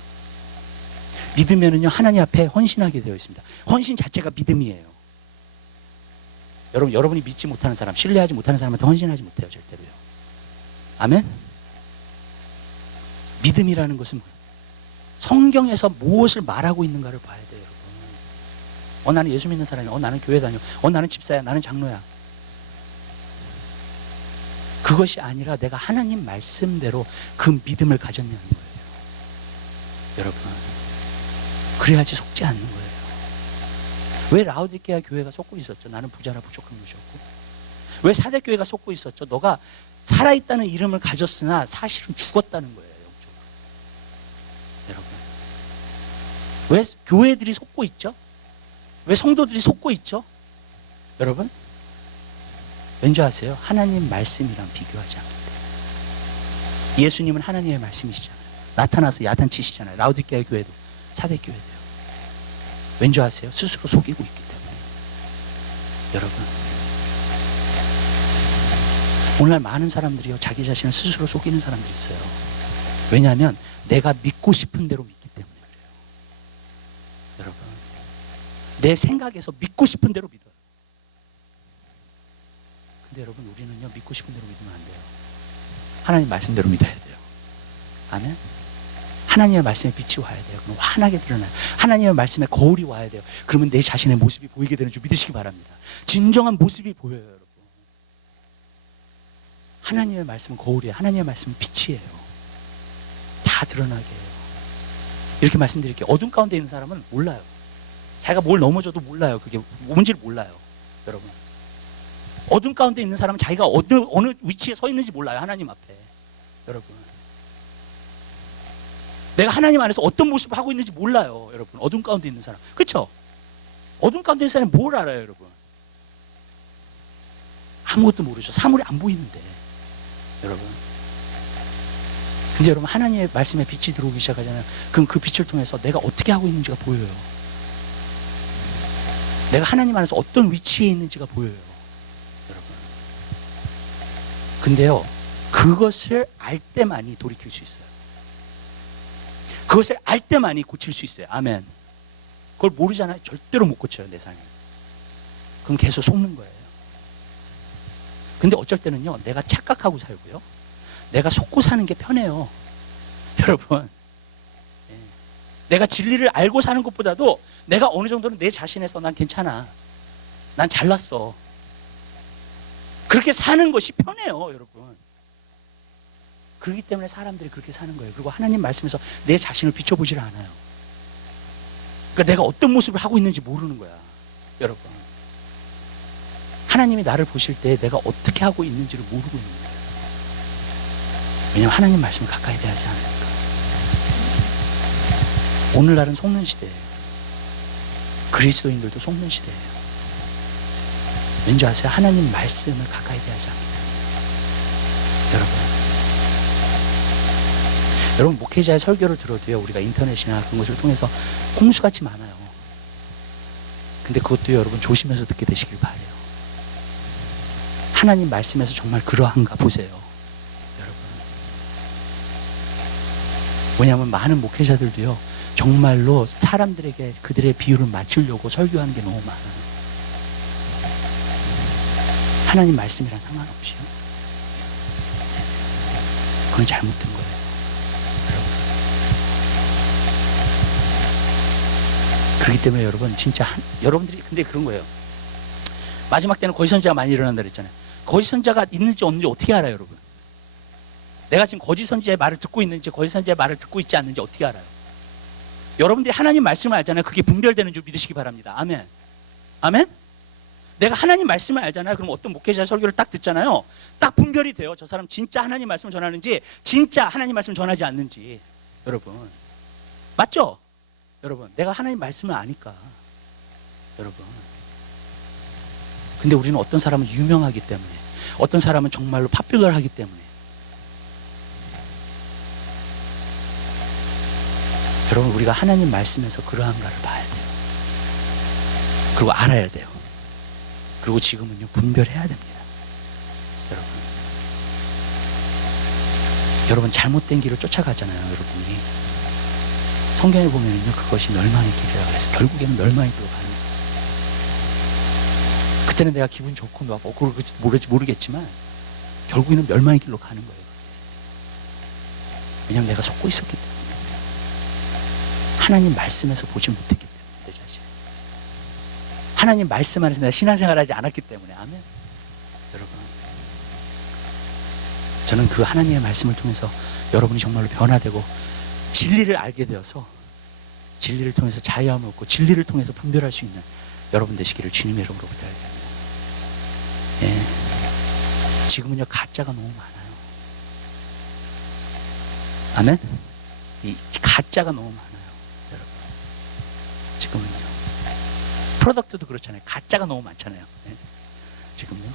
믿으면은요 하나님 앞에 헌신하게 되어 있습니다. 헌신 자체가 믿음이에요. 여러분이 믿지 못하는 사람, 신뢰하지 못하는 사람한테 헌신하지 못해요, 절대로요. 아멘. 믿음이라는 것은 뭐예요? 성경에서 무엇을 말하고 있는가를 봐야 돼요, 여러분. 나는 예수 믿는 사람이야. 나는 교회 다녀. 나는 집사야. 나는 장로야. 그것이 아니라 내가 하나님 말씀대로 그 믿음을 가졌냐는 거예요. 여러분, 그래야지 속지 않는 거예요. 왜 라오디게아 교회가 속고 있었죠? 나는 부자라 부족한 것이었고. 왜 사대교회가 속고 있었죠? 너가 살아있다는 이름을 가졌으나 사실은 죽었다는 거예요, 영적으로. 여러분, 왜 교회들이 속고 있죠? 왜 성도들이 속고 있죠? 여러분, 왠지 아세요? 하나님 말씀이랑 비교하지 않기 때문에. 예수님은 하나님의 말씀이시잖아요. 나타나서 야단치시잖아요. 라오디게아 교회도 사대교회도요. 왠지 아세요? 스스로 속이고 있기 때문에. 여러분, 오늘날 많은 사람들이요, 자기 자신을 스스로 속이는 사람들이 있어요. 왜냐하면 내가 믿고 싶은 대로 믿기 때문에 그래요. 여러분, 내 생각에서 믿고 싶은 대로 믿어요. 근데 여러분, 우리는요, 믿고 싶은 대로 믿으면 안 돼요. 하나님 말씀대로 믿어야 돼요. 아멘? 하나님의 말씀에 빛이 와야 돼요. 그럼 환하게 드러나요. 하나님의 말씀에 거울이 와야 돼요. 그러면 내 자신의 모습이 보이게 되는 줄 믿으시기 바랍니다. 진정한 모습이 보여요, 여러분. 하나님의 말씀은 거울이에요. 하나님의 말씀은 빛이에요. 다 드러나게 해요. 이렇게 말씀드릴게요. 어둠 가운데 있는 사람은 몰라요. 자기가 뭘 넘어져도 몰라요. 그게 뭔지를 몰라요. 여러분, 어둠 가운데 있는 사람은 자기가 어느 위치에 서 있는지 몰라요. 하나님 앞에. 여러분, 내가 하나님 안에서 어떤 모습을 하고 있는지 몰라요. 여러분, 어둠 가운데 있는 사람, 그렇죠? 어둠 가운데 있는 사람이 뭘 알아요? 여러분, 아무것도 모르죠. 사물이 안 보이는데. 여러분, 근데 여러분, 하나님의 말씀에 빛이 들어오기 시작하잖아요. 그럼 그 빛을 통해서 내가 어떻게 하고 있는지가 보여요. 내가 하나님 안에서 어떤 위치에 있는지가 보여요. 여러분, 근데요, 그것을 알 때만이 돌이킬 수 있어요. 그것을 알 때만이 고칠 수 있어요. 아멘. 그걸 모르잖아요. 절대로 못 고쳐요, 내 삶에. 그럼 계속 속는 거예요. 근데 어쩔 때는요, 내가 착각하고 살고요, 내가 속고 사는 게 편해요. 여러분, 내가 진리를 알고 사는 것보다도 내가 어느 정도는 내 자신에서 난 괜찮아, 난 잘났어, 그렇게 사는 것이 편해요. 여러분, 그렇기 때문에 사람들이 그렇게 사는 거예요. 그리고 하나님 말씀에서 내 자신을 비춰보질 않아요. 그러니까 내가 어떤 모습을 하고 있는지 모르는 거야. 여러분, 하나님이 나를 보실 때 내가 어떻게 하고 있는지를 모르고 있는 거예요. 왜냐하면 하나님 말씀을 가까이 대하지 않으니까. 오늘날은 속는 시대예요. 그리스도인들도 속는 시대예요. 왠지 아세요? 하나님 말씀을 가까이 대하지 않기 때문에. 여러분, 목회자의 설교를 들어도요, 우리가 인터넷이나 그런 것을 통해서 홍수같이 많아요. 근데 그것도 여러분 조심해서 듣게 되시길 바라요. 하나님 말씀에서 정말 그러한가 보세요. 여러분, 왜냐하면 많은 목회자들도요, 정말로 사람들에게 그들의 비유를 맞추려고 설교하는 게 너무 많아요. 하나님 말씀이랑 상관없이요. 그건 잘못된 거예요. 그렇기 때문에 여러분, 진짜 여러분들이, 근데 그런 거예요. 마지막 때는 거짓 선지자가 많이 일어난다 그랬잖아요. 거짓 선지자가 있는지 없는지 어떻게 알아요, 여러분? 내가 지금 거짓 선지자의 말을 듣고 있는지, 거짓 선지자의 말을 듣고 있지 않는지 어떻게 알아요? 여러분들이 하나님 말씀을 알잖아요. 그게 분별되는 줄 믿으시기 바랍니다. 아멘. 아멘? 내가 하나님 말씀을 알잖아요. 그럼 어떤 목회자 설교를 딱 듣잖아요. 딱 분별이 돼요. 저 사람 진짜 하나님 말씀을 전하는지, 진짜 하나님 말씀을 전하지 않는지. 여러분, 맞죠? 여러분, 내가 하나님 말씀을 아니까. 여러분, 근데 우리는 어떤 사람은 유명하기 때문에, 어떤 사람은 정말로 파퓰러하기 때문에, 여러분, 우리가 하나님 말씀에서 그러한가를 봐야 돼요. 그리고 알아야 돼요. 그리고 지금은요, 분별해야 됩니다. 여러분, 잘못된 길을 쫓아가잖아요. 여러분이 성경에 보면은요, 그것이 멸망의 길이라고 해서 결국에는 멸망의 길로 가는 거예요. 그때는 내가 기분 좋고 막 모르겠지만 결국에는 멸망의 길로 가는 거예요. 왜냐하면 내가 속고 있었기 때문에, 하나님 말씀에서 보지 못했기 때문에, 내 자신, 하나님 말씀 안에서 내가 신앙생활하지 않았기 때문에. 아멘. 여러분, 저는 그 하나님의 말씀을 통해서 여러분이 정말로 변화되고 진리를 알게 되어서 진리를 통해서 자유함을 얻고 진리를 통해서 분별할 수 있는 여러분 되시기를 주님의 이름으로 부탁드립니다. 예. 지금은요, 가짜가 너무 많아요. 아멘? 이 가짜가 너무 많아요. 여러분, 지금은요, 프로덕트도 그렇잖아요. 가짜가 너무 많잖아요. 예. 지금요. 예.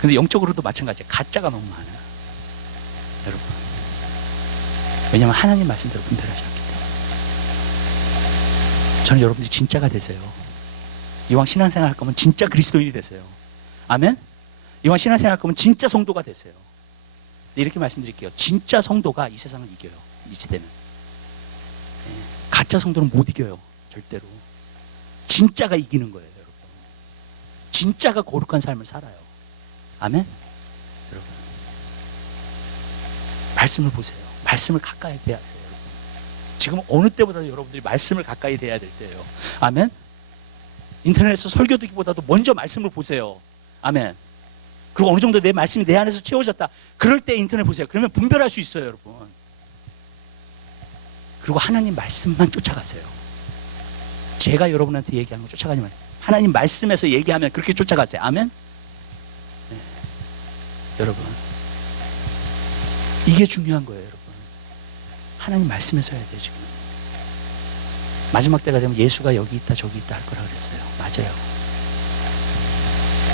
근데 영적으로도 마찬가지예요. 가짜가 너무 많아요. 여러분, 왜냐하면 하나님 말씀대로 분별하지 않기 때문에. 저는 여러분들이 진짜가 되세요. 이왕 신앙생활 할 거면 진짜 그리스도인이 되세요. 아멘? 이왕 신앙생활 할 거면 진짜 성도가 되세요. 이렇게 말씀드릴게요. 진짜 성도가 이 세상을 이겨요. 이 시대는. 가짜 성도는 못 이겨요. 절대로. 진짜가 이기는 거예요, 여러분. 진짜가 거룩한 삶을 살아요. 아멘? 여러분. 말씀을 보세요. 말씀을 가까이 대하세요, 여러분. 지금 어느 때보다도 여러분들이 말씀을 가까이 대해야 될 때예요. 아멘? 인터넷에서 설교 듣기보다도 먼저 말씀을 보세요. 아멘. 그리고 어느 정도 내 말씀이 내 안에서 채워졌다. 그럴 때 인터넷 보세요. 그러면 분별할 수 있어요, 여러분. 그리고 하나님 말씀만 쫓아가세요. 제가 여러분한테 얘기하는 거 쫓아가지 마세요. 하나님 말씀에서 얘기하면 그렇게 쫓아가세요. 아멘? 네. 여러분, 이게 중요한 거예요, 여러분. 하나님 말씀에서 해야 돼요, 지금. 마지막 때가 되면 예수가 여기 있다 저기 있다 할 거라 그랬어요. 맞아요.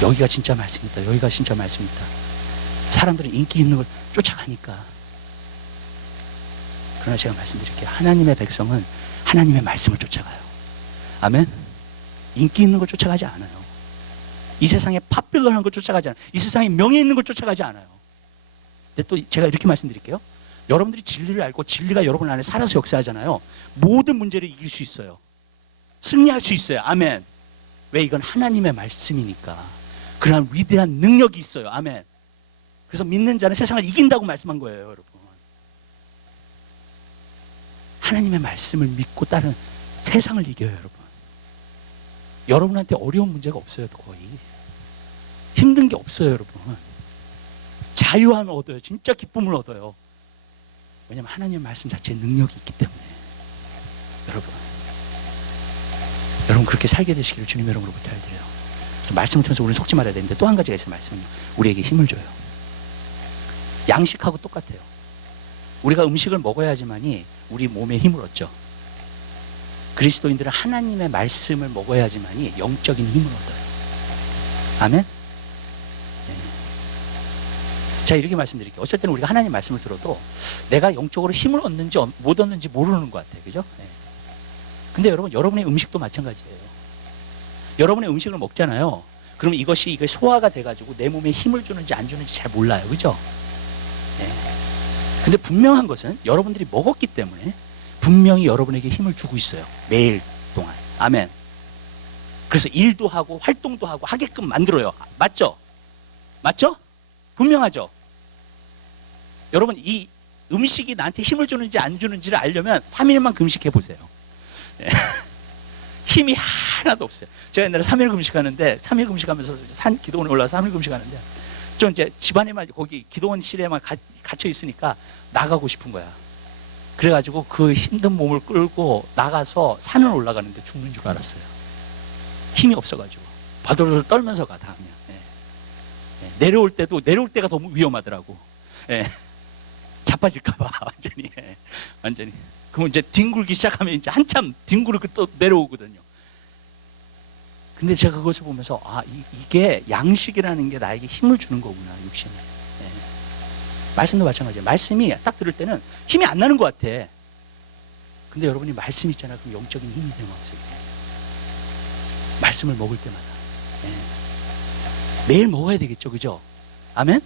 여기가 진짜 말씀이 있다. 여기가 진짜 말씀이 있다. 사람들은 인기 있는 걸 쫓아가니까. 그러나 제가 말씀드릴게요. 하나님의 백성은 하나님의 말씀을 쫓아가요. 아멘? 인기 있는 걸 쫓아가지 않아요. 이 세상에 팝빌러한 걸 쫓아가지 않아요. 이 세상에 명예 있는 걸 쫓아가지 않아요. 근데 또 제가 이렇게 말씀드릴게요. 여러분들이 진리를 알고 진리가 여러분 안에 살아서 역사하잖아요. 모든 문제를 이길 수 있어요. 승리할 수 있어요. 아멘. 왜? 이건 하나님의 말씀이니까. 그러한 위대한 능력이 있어요. 아멘. 그래서 믿는 자는 세상을 이긴다고 말씀한 거예요, 여러분. 하나님의 말씀을 믿고 따른 세상을 이겨요, 여러분. 여러분한테 어려운 문제가 없어요, 거의. 힘든 게 없어요, 여러분. 자유함을 얻어요. 진짜 기쁨을 얻어요. 왜냐하면 하나님의 말씀 자체에 능력이 있기 때문에. 여러분 그렇게 살게 되시기를 주님의 이름으로 부탁드려요. 그래서 말씀을 통해서 우리는 속지 말아야 되는데 또 한 가지가 있어요. 말씀은요, 우리에게 힘을 줘요. 양식하고 똑같아요. 우리가 음식을 먹어야지만이 우리 몸에 힘을 얻죠. 그리스도인들은 하나님의 말씀을 먹어야지만이 영적인 힘을 얻어요. 아멘? 자, 이렇게 말씀드릴게요. 어쩔 때는 우리가 하나님 말씀을 들어도 내가 영적으로 힘을 얻는지 못 얻는지 모르는 것 같아요. 그죠? 네. 근데 여러분, 여러분의 음식도 마찬가지예요. 여러분의 음식을 먹잖아요. 그럼 이게 소화가 돼가지고 내 몸에 힘을 주는지 안 주는지 잘 몰라요. 그죠? 네. 근데 분명한 것은 여러분들이 먹었기 때문에 분명히 여러분에게 힘을 주고 있어요. 매일 동안. 아멘. 그래서 일도 하고 활동도 하고 하게끔 만들어요. 맞죠? 맞죠? 분명하죠? 여러분, 이 음식이 나한테 힘을 주는지 안 주는지를 알려면 3일만 금식해 보세요. 네. 힘이 하나도 없어요. 제가 옛날에 3일 금식하는데 3일 금식하면서 산 기도원에 올라서 3일 금식하는데 좀 이제 집안에만 거기 기도원실에만 갇혀 있으니까 나가고 싶은 거야. 그래가지고 그 힘든 몸을 끌고 나가서 산을 올라가는데 죽는 줄 알았어요. 힘이 없어가지고 바들바들 떨면서 가 다음에. 내려올 때가 너무 위험하더라고. 예. 자빠질까봐 완전히. 완전히. 그럼 이제 뒹굴기 시작하면 이제 한참 뒹구르고 또 내려오거든요. 근데 제가 그것을 보면서 이게 양식이라는 게 나에게 힘을 주는 거구나, 육신에. 예. 말씀도 마찬가지예요. 말씀이 딱 들을 때는 힘이 안 나는 것 같아. 근데 여러분이 말씀 있잖아요. 그럼 영적인 힘이 되는 거예요. 말씀을 먹을 때마다. 예. 매일 먹어야 되겠죠, 그죠? 아멘?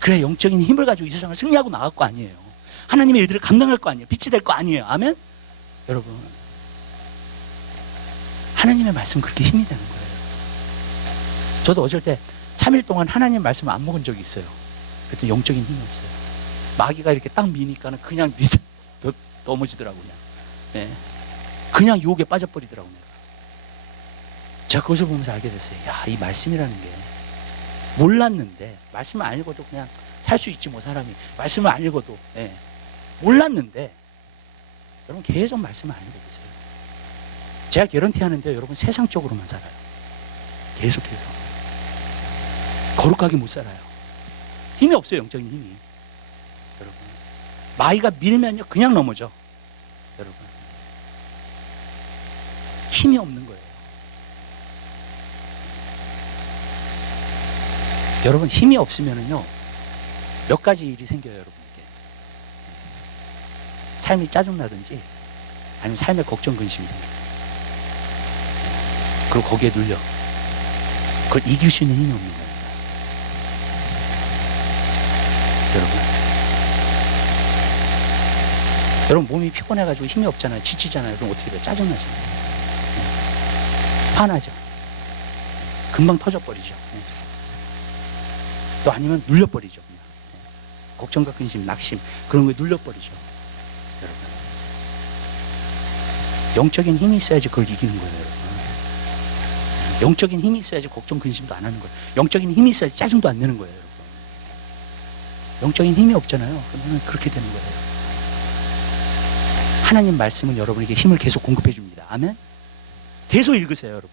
그래 영적인 힘을 가지고 이 세상을 승리하고 나갈 거 아니에요. 하나님의 일들을 감당할 거 아니에요. 빛이 될 거 아니에요. 아멘? 여러분, 하나님의 말씀 그렇게 힘이 되는 거예요. 저도 어쩔 때 3일 동안 하나님의 말씀을 안 먹은 적이 있어요. 그랬더니 영적인 힘이 없어요. 마귀가 이렇게 딱 미니까는 그냥 넘어지더라고. 그냥. 네. 그냥 유혹에 빠져버리더라고요. 제가 그것을 보면서 알게 됐어요. 야, 이 말씀이라는 게 몰랐는데, 말씀을 안 읽어도 그냥 살 수 있지 뭐 사람이. 말씀을 안 읽어도. 예. 몰랐는데 여러분 계속 말씀을 안 읽어보세요. 제가 개런티 하는데 여러분 세상적으로만 살아요. 계속해서 거룩하게 못 살아요. 힘이 없어요. 영적인 힘이. 여러분, 마귀가 밀면요 그냥 넘어져. 여러분, 힘이 없는 거예요. 여러분, 힘이 없으면은요 몇 가지 일이 생겨요. 여러분에게 삶이 짜증나든지 아니면 삶에 걱정 근심이 생겨요. 그리고 거기에 눌려. 그걸 이길 수 있는 힘이 없는 거예요. 여러분 몸이 피곤해가지고 힘이 없잖아요. 지치잖아요. 그럼 어떻게 돼요? 짜증나죠. 화나죠. 금방 터져버리죠. 또 아니면 눌려버리죠. 그냥. 걱정과 근심, 낙심 그런 거에 눌려버리죠. 여러분 영적인 힘이 있어야지 그걸 이기는 거예요. 여러분 영적인 힘이 있어야지 걱정 근심도 안 하는 거예요. 영적인 힘이 있어야지 짜증도 안 내는 거예요. 여러분 영적인 힘이 없잖아요. 그러면 그렇게 되는 거예요. 하나님 말씀은 여러분에게 힘을 계속 공급해 줍니다. 아멘. 계속 읽으세요. 여러분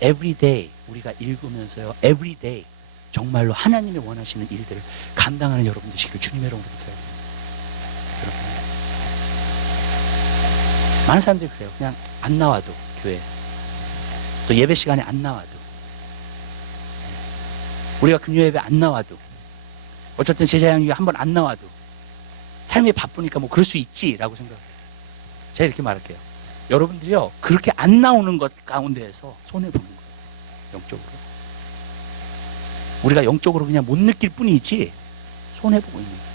every day 우리가 읽으면서요 every day 정말로 하나님이 원하시는 일들을 감당하는 여러분 되시기를 주님의 이름으로 부탁드려요. 여러분 많은 사람들이 그래요. 그냥 안 나와도 교회 또 예배 시간에 안 나와도 우리가 금요 예배 안 나와도 어쨌든 제자양육에 한번 안 나와도 삶이 바쁘니까 뭐 그럴 수 있지라고 생각해요. 제가 이렇게 말할게요. 여러분들이요 그렇게 안 나오는 것 가운데에서 손해보는 거예요. 영적으로 우리가 영적으로 그냥 못 느낄 뿐이지 손해보고 있는 거예요.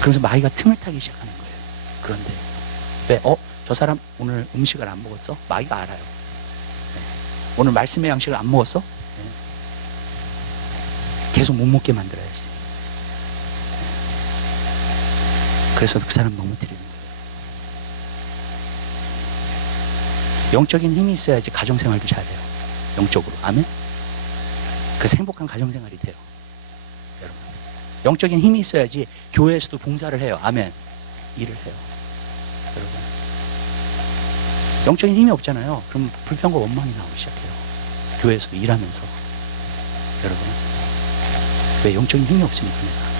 그래서 마귀가 틈을 타기 시작하는 거예요. 그런 데에서 왜? 저 사람 오늘 음식을 안 먹었어? 마귀가 알아요. 오늘 말씀의 양식을 안 먹었어? 계속 못 먹게 만들어야지. 그래서 그 사람 넘어뜨리는 거예요. 영적인 힘이 있어야지 가정생활도 잘해요. 영적으로. 아멘? 그래서 행복한 가정생활이 돼요. 여러분. 영적인 힘이 있어야지 교회에서도 봉사를 해요. 아멘? 일을 해요. 여러분. 영적인 힘이 없잖아요. 그럼 불평과 원망이 나오기 시작해요. 교회에서도 일하면서. 여러분. 왜? 영적인 힘이 없으니까 내가.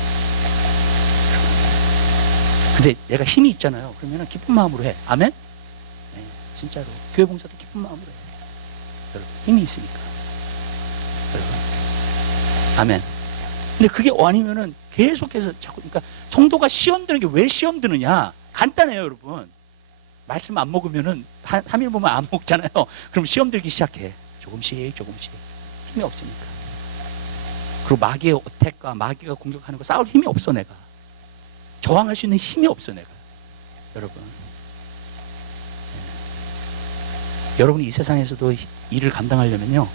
근데 내가 힘이 있잖아요. 그러면 기쁜 마음으로 해. 아멘? 네, 진짜로. 교회 봉사도 기쁜 마음으로 해. 여러분, 힘이 있으니까. 여러분. 아멘. 근데 그게 아니면은 계속해서 자꾸, 그러니까 성도가 시험 드는 게 왜 시험 드느냐? 간단해요, 여러분. 말씀 안 먹으면은 3일 보면 안 먹잖아요. 그럼 시험 들기 시작해. 조금씩. 힘이 없으니까. 그리고 마귀의 어택과 마귀가 공격하는 거 싸울 힘이 없어, 내가. 저항할 수 있는 힘이 없어 내가. 여러분 여러분이 이 세상에서도 일을 감당하려면요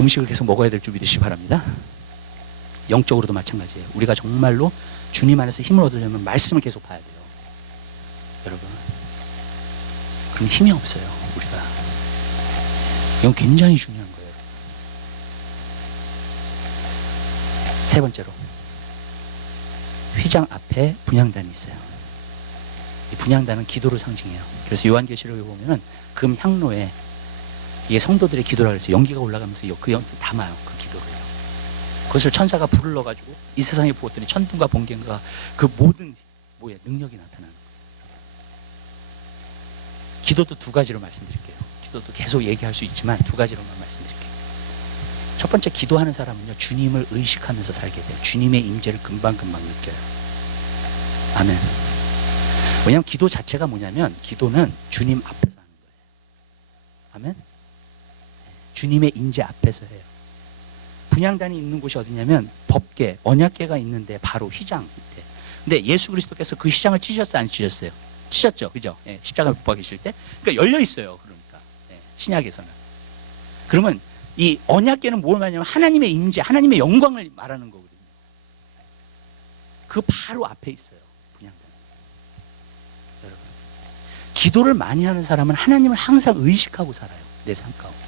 음식을 계속 먹어야 될 줄 믿으시기 바랍니다. 영적으로도 마찬가지예요. 우리가 정말로 주님 안에서 힘을 얻으려면 말씀을 계속 봐야 돼요. 여러분 그럼 힘이 없어요. 우리가 이건 굉장히 중요한 거예요. 세 번째로 휘장 앞에 분향단이 있어요. 이 분향단은 기도를 상징해요. 그래서 요한계시록에 보면은 금 향로에 이게 성도들의 기도라 그래서 연기가 올라가면서 그 연기 담아요. 그 기도를. 그것을 천사가 불을 넣어가지고 이 세상에 부었더니 천둥과 번개가 그 모든 능력이 나타나는 거예요. 기도도 두 가지로 말씀드릴게요. 기도도 계속 얘기할 수 있지만 두 가지로만 말씀드릴게요. 첫 번째 기도하는 사람은요 주님을 의식하면서 살게 돼요. 주님의 임재를 금방금방 느껴요. 아멘. 왜냐하면 기도 자체가 뭐냐면 기도는 주님 앞에서 하는 거예요. 아멘. 주님의 임재 앞에서 해요. 분향단이 있는 곳이 어디냐면 법궤, 언약궤가 있는데 바로 휘장 밑에. 근데 예수 그리스도께서 그 휘장을 찢으셨어요? 안 찢으셨어요? 찢으셨죠, 그죠? 예, 십자가 못 박으실 때. 그러니까 열려 있어요. 그러니까 신약에서는. 그러면 이 언약궤는 뭘 말하냐면 하나님의 임재, 하나님의 영광을 말하는 거거든요. 그 바로 앞에 있어요. 분향단. 여러분, 기도를 많이 하는 사람은 하나님을 항상 의식하고 살아요. 내 삶 가운데.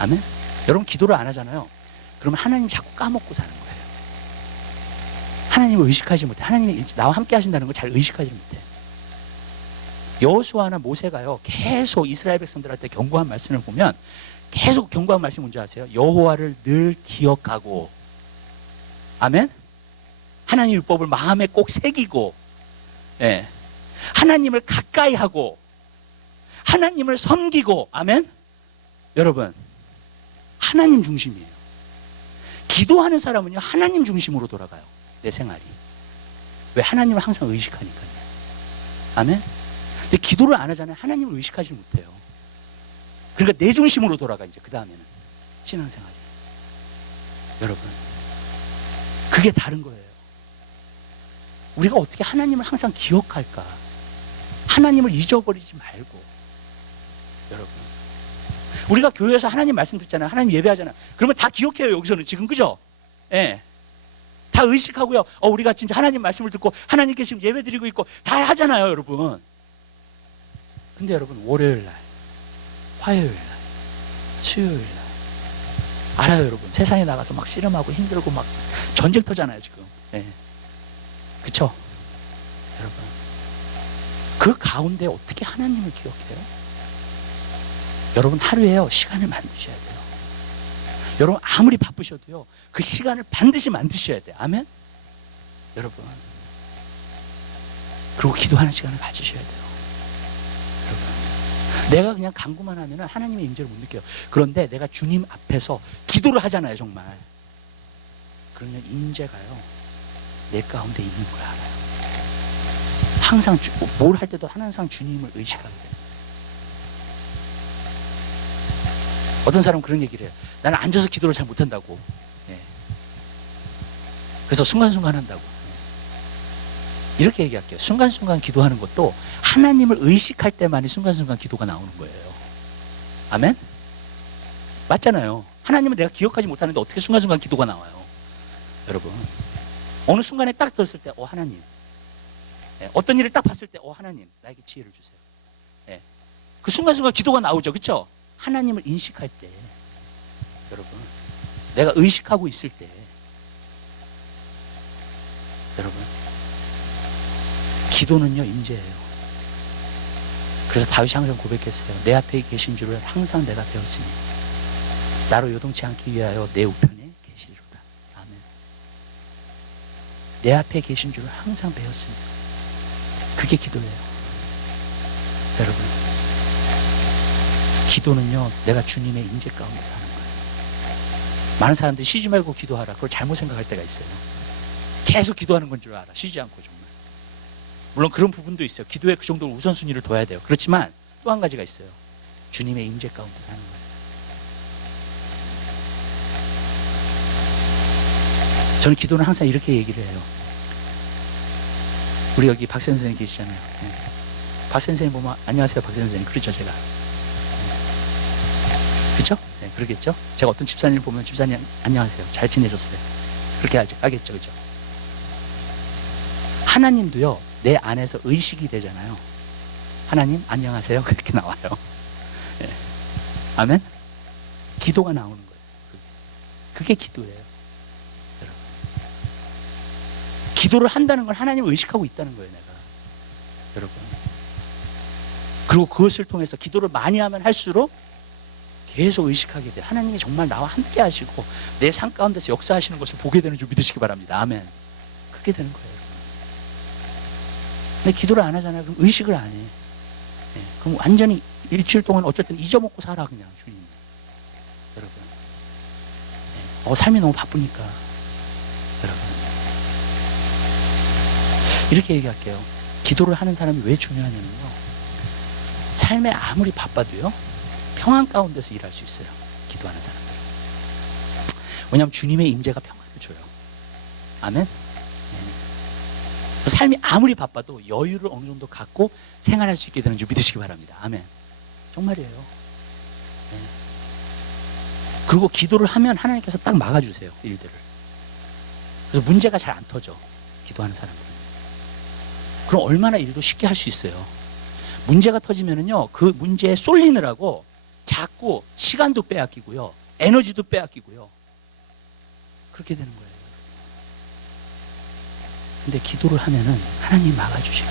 아멘. 여러분 기도를 안 하잖아요. 그러면 하나님 자꾸 까먹고 사는 거예요. 하나님을 의식하지 못해. 하나님이 나와 함께 하신다는 걸 잘 의식하지 못해. 여호수아나 모세가요 계속 이스라엘 백성들한테 경고한 말씀을 보면 계속 경고한 말씀이 뭔지 아세요? 여호와를 늘 기억하고, 아멘. 하나님 율법을 마음에 꼭 새기고, 예. 하나님을 가까이 하고, 하나님을 섬기고, 아멘. 여러분 하나님 중심이에요. 기도하는 사람은요 하나님 중심으로 돌아가요. 내 생활이. 왜? 하나님을 항상 의식하니까요. 아멘. 근데 기도를 안 하잖아요. 하나님을 의식하지 못해요. 그러니까 내 중심으로 돌아가 이제 그 다음에는 신앙생활이. 여러분, 그게 다른 거예요. 우리가 어떻게 하나님을 항상 기억할까? 하나님을 잊어버리지 말고. 여러분, 우리가 교회에서 하나님 말씀 듣잖아요. 하나님 예배하잖아요. 그러면 다 기억해요. 여기서는 지금, 그죠? 예. 다 의식하고요. 우리가 진짜 하나님 말씀을 듣고 하나님께 지금 예배 드리고 있고 다 하잖아요, 여러분. 근데 여러분, 월요일 날, 화요일 날, 수요일 날, 알아요, 여러분. 세상에 나가서 막 씨름하고 힘들고 막 전쟁터잖아요, 지금. 예. 그쵸? 여러분, 그 가운데 어떻게 하나님을 기억해요? 여러분, 하루에요, 시간을 만드셔야 돼요. 여러분, 아무리 바쁘셔도요, 그 시간을 반드시 만드셔야 돼요. 아멘? 여러분, 그리고 기도하는 시간을 가지셔야 돼요. 여러분, 내가 그냥 간구만 하면 하나님의 임재를 못 느껴요. 그런데 내가 주님 앞에서 기도를 하잖아요, 정말. 그러면 임재가요, 내 가운데 있는 걸 알아요. 항상 뭘 할 때도 항상 주님을 의식하게 돼요. 어떤 사람은 그런 얘기를 해요. 나는 앉아서 기도를 잘 못한다고. 예. 그래서 순간순간 한다고. 이렇게 얘기할게요. 순간순간 기도하는 것도 하나님을 의식할 때만이 순간순간 기도가 나오는 거예요. 아멘? 맞잖아요. 하나님은 내가 기억하지 못하는데 어떻게 순간순간 기도가 나와요? 여러분, 어느 순간에 딱 들었을 때 하나님. 예. 어떤 일을 딱 봤을 때 하나님, 나에게 지혜를 주세요. 예. 그 순간순간 기도가 나오죠. 그렇죠? 하나님을 인식할 때, 여러분, 내가 의식하고 있을 때, 여러분, 기도는요, 임재예요. 그래서 다윗이 항상 고백했어요. 내 앞에 계신 줄을 항상 내가 배웠으니 나로 요동치 않기 위하여 내 우편에 계시리로다. 아멘. 내 앞에 계신 줄을 항상 배웠으니, 그게 기도예요. 여러분, 기도는요, 내가 주님의 임재 가운데 사는 거예요. 많은 사람들이 쉬지 말고 기도하라, 그걸 잘못 생각할 때가 있어요. 계속 기도하는 건 줄 알아. 쉬지 않고 정말. 물론 그런 부분도 있어요. 기도에 그 정도 우선순위를 둬야 돼요. 그렇지만 또 한 가지가 있어요. 주님의 임재 가운데 사는 거예요. 저는 기도는 항상 이렇게 얘기를 해요. 우리 여기 박 선생님 계시잖아요. 박 선생님 보면 안녕하세요, 박 선생님. 그렇죠, 제가. 그렇죠? 네, 그러겠죠? 제가 어떤 집사님 보면 집사님 안녕하세요, 잘 지내셨어요. 그렇게 하겠죠, 그죠? 하나님도요, 내 안에서 의식이 되잖아요. 하나님 안녕하세요, 그렇게 나와요. 네. 아멘? 기도가 나오는 거예요. 그게 기도예요. 여러분, 기도를 한다는 건 하나님을 의식하고 있다는 거예요, 내가. 여러분, 그리고 그것을 통해서 기도를 많이 하면 할수록 계속 의식하게 돼요. 하나님이 정말 나와 함께 하시고 내 삶 가운데서 역사하시는 것을 보게 되는 줄 믿으시기 바랍니다. 아멘. 그렇게 되는 거예요. 근데 기도를 안 하잖아요. 그럼 의식을 안 해. 네. 그럼 완전히 일주일 동안 어쨌든 잊어먹고 살아, 그냥 주님. 여러분, 네. 삶이 너무 바쁘니까. 여러분, 이렇게 얘기할게요. 기도를 하는 사람이 왜 중요하냐면요, 삶에 아무리 바빠도요, 평안 가운데서 일할 수 있어요. 기도하는 사람들. 왜냐하면 주님의 임재가 평안을 줘요. 아멘. 삶이 아무리 바빠도 여유를 어느 정도 갖고 생활할 수 있게 되는 줄 믿으시기 바랍니다. 아멘. 정말이에요. 네. 그리고 기도를 하면 하나님께서 딱 막아주세요, 일들을. 그래서 문제가 잘 안 터져, 기도하는 사람들은. 그럼 얼마나 일도 쉽게 할 수 있어요. 문제가 터지면은요, 그 문제에 쏠리느라고 자꾸 시간도 빼앗기고요, 에너지도 빼앗기고요, 그렇게 되는 거예요. 근데 기도를 하면은 하나님 막아주셔요.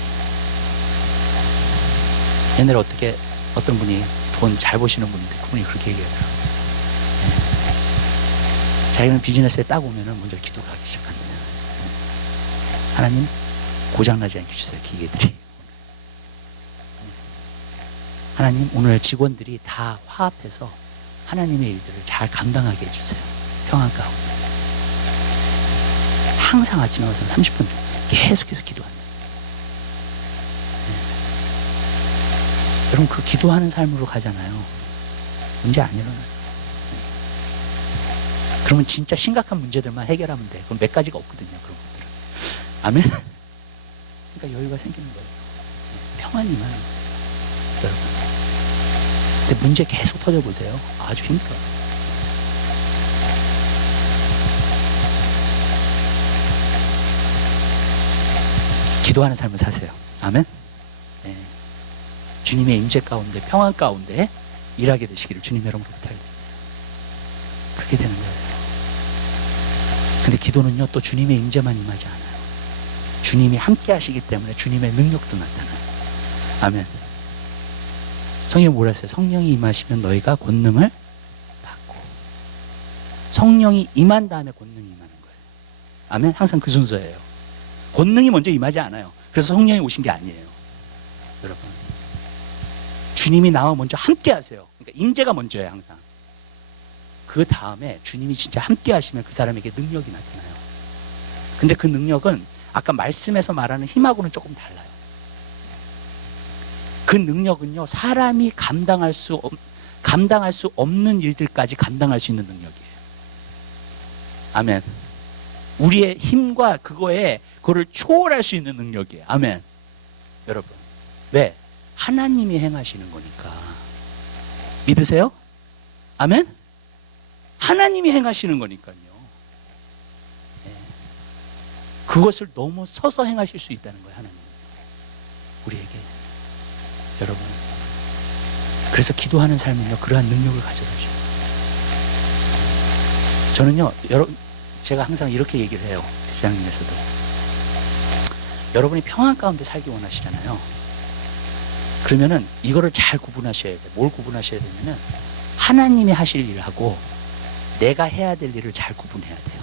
옛날에 어떤 분이 돈 잘 버시는 분인데 그분이 그렇게 얘기하더라고요. 네. 자기는 비즈니스에 딱 오면은 먼저 기도를 하기 시작한대요. 네. 하나님, 고장나지 않게 주세요, 기계들이. 하나님, 오늘 직원들이 다 화합해서 하나님의 일들을 잘 감당하게 해주세요. 평안 가운데. 항상 아침에 와서 30분 계속해서 기도합니다. 여러분 그 기도하는 삶으로 가잖아요. 문제 안 일어나요. 그러면 진짜 심각한 문제들만 해결하면 돼. 그럼 몇 가지가 없거든요. 그런 것들은. 아멘. 그러니까 여유가 생기는 거예요. 평안이만. 여러분. 근데 문제 계속 터져보세요. 아주 힘들어요. 기도하는 삶을 사세요. 아멘. 네. 주님의 임재 가운데 평안 가운데 일하게 되시기를 주님 여러분께 부탁드립니다. 그렇게 되는 거예요. 근데 기도는요 또 주님의 임재만 임하지 않아요. 주님이 함께 하시기 때문에 주님의 능력도 나타나요. 아멘. 성경이 뭐라 했어요? 성령이 임하시면 너희가 권능을 받고. 성령이 임한 다음에 권능이 임하는 거예요. 아멘. 항상 그 순서예요. 권능이 먼저 임하지 않아요. 그래서 성령이 오신 게 아니에요. 여러분 주님이 나와 먼저 함께 하세요. 그러니까 임재가 먼저예요. 항상. 그 다음에 주님이 진짜 함께 하시면 그 사람에게 능력이 나타나요. 근데 그 능력은 아까 말씀에서 말하는 힘하고는 조금 달라요. 그 능력은요 사람이 감당할 수 없는 일들까지 감당할 수 있는 능력이에요. 아멘. 우리의 힘과 그거를 초월할 수 있는 능력이에요. 아멘. 여러분 왜? 하나님이 행하시는 거니까. 믿으세요? 아멘. 하나님이 행하시는 거니까요. 네. 그것을 넘어서서 행하실 수 있다는 거예요. 하나님 우리에게. 여러분 그래서 기도하는 삶은요 그러한 능력을 가져가죠. 저는요 여러분 제가 항상 이렇게 얘기를 해요. 직장인에서도 여러분이 평안 가운데 살기 원하시잖아요. 그러면은 이거를 잘 구분하셔야 돼요. 뭘 구분하셔야 되냐면 하나님이 하실 일하고 내가 해야 될 일을 잘 구분해야 돼요.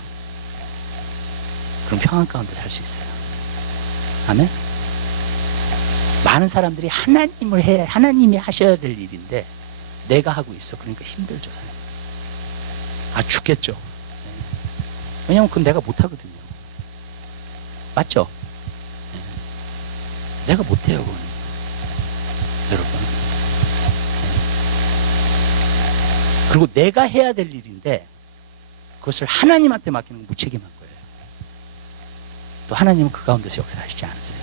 그럼 평안 가운데 살 수 있어요. 아멘. 많은 사람들이 하나님이 하셔야 될 일인데 내가 하고 있어. 그러니까 힘들죠, 사람. 아, 죽겠죠. 왜냐면 그건 내가 못하거든요. 맞죠? 내가 못해요, 그건. 여러분. 그리고 내가 해야 될 일인데 그것을 하나님한테 맡기는 건 무책임한 거예요. 또 하나님은 그 가운데서 역사하시지 않으세요.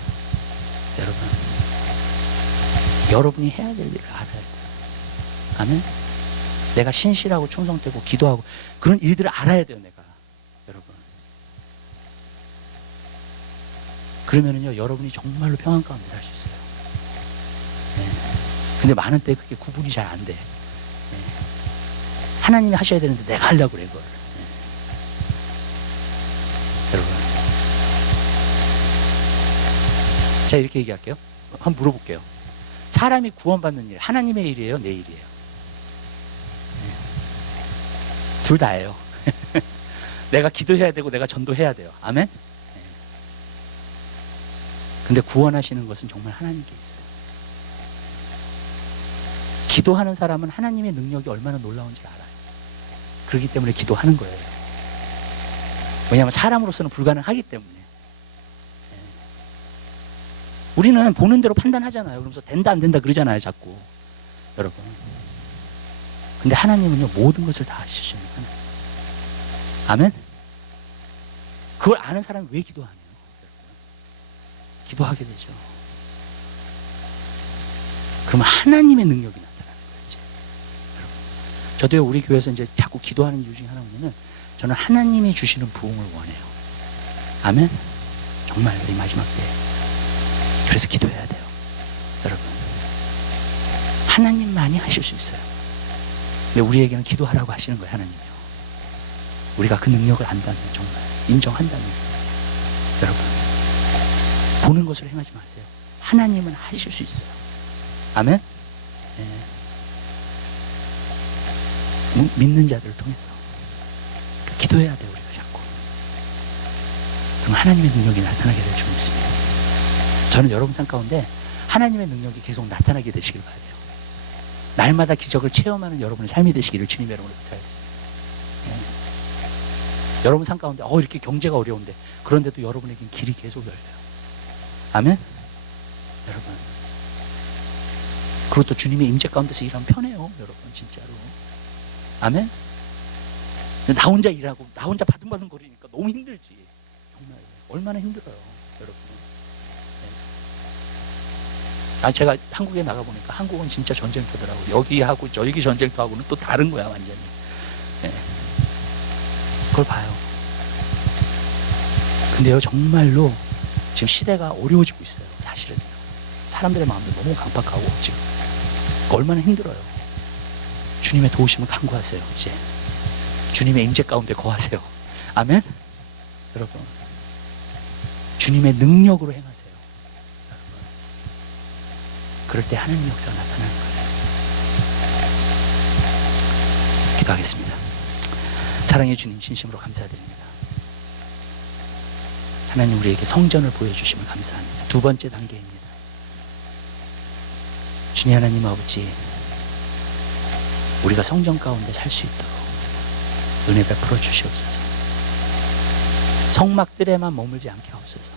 여러분이 해야 될 일을 알아야 돼요. 아멘? 내가 신실하고 충성되고 기도하고 그런 일들을 알아야 돼요, 내가. 여러분. 그러면은요, 여러분이 정말로 평안 가운데 살 수 있어요. 네. 근데 많은 때 그게 구분이 잘 안 돼. 네. 하나님이 하셔야 되는데 내가 하려고 그래, 그걸. 네. 여러분. 자, 이렇게 얘기할게요. 한번 물어볼게요. 사람이 구원받는 일, 하나님의 일이에요? 내 일이에요? 네. 둘 다예요. 내가 기도해야 되고 내가 전도해야 돼요. 아멘? 네. 근데 구원하시는 것은 정말 하나님께 있어요. 기도하는 사람은 하나님의 능력이 얼마나 놀라운지 알아요. 그렇기 때문에 기도하는 거예요. 왜냐하면 사람으로서는 불가능하기 때문에. 우리는 보는 대로 판단하잖아요. 그러면서 된다 안 된다 그러잖아요, 자꾸. 여러분. 근데 하나님은요, 모든 것을 다 아시십니다. 아멘? 그걸 아는 사람이 왜 기도하냐요? 기도하게 되죠. 그러면 하나님의 능력이 나타나는 거예요, 이제. 여러분. 저도요, 우리 교회에서 이제 자꾸 기도하는 이유 중에 하나 뭐냐면, 저는 하나님이 주시는 부흥을 원해요. 아멘? 정말 이 마지막 때에. 그래서 기도해야 돼요. 여러분. 하나님만이 하실 수 있어요. 근데 우리에게는 기도하라고 하시는 거예요, 하나님이요. 우리가 그 능력을 안다면, 정말 인정한다면. 여러분. 보는 것으로 행하지 마세요. 하나님은 하실 수 있어요. 아멘? 네. 믿는 자들을 통해서. 기도해야 돼요, 우리가 자꾸. 그럼 하나님의 능력이 나타나게 될 줄 믿습니다. 저는 여러분 삶 가운데 하나님의 능력이 계속 나타나게 되시길 바라요. 날마다 기적을 체험하는 여러분의 삶이 되시기를 주님 여러분을 부탁해요. 네. 여러분 삶 가운데 이렇게 경제가 어려운데 그런데도 여러분에겐 길이 계속 열려요. 아멘? 여러분. 그리고 또 주님의 임재 가운데서 일하면 편해요, 여러분, 진짜로. 아멘. 나 혼자 일하고 나 혼자 바둥바둥 거리니까 너무 힘들지. 정말 얼마나 힘들어요, 여러분. 네. 제가 한국에 나가 보니까 한국은 진짜 전쟁터더라고요. 여기하고 저기 전쟁터하고는 또 다른 거야, 완전히. 네. 그걸 봐요. 근데요, 정말로 지금 시대가 어려워지고 있어요, 사실은. 사람들의 마음도 너무 강박하고 지금 얼마나 힘들어요. 주님의 도우심을 간구하세요. 이제 주님의 임재 가운데 거하세요. 아멘. 여러분, 주님의 능력으로 행하세요. 여러분, 그럴 때 하나님의 역사가 나타나는 거예요. 기도하겠습니다. 사랑의 주님, 진심으로 감사드립니다. 하나님, 우리에게 성전을 보여주심을 감사합니다. 두 번째 단계입니다. 주님 하나님 아버지, 우리가 성전 가운데 살 수 있도록 은혜 베풀어 주시옵소서. 성막들에만 머물지 않게 하옵소서.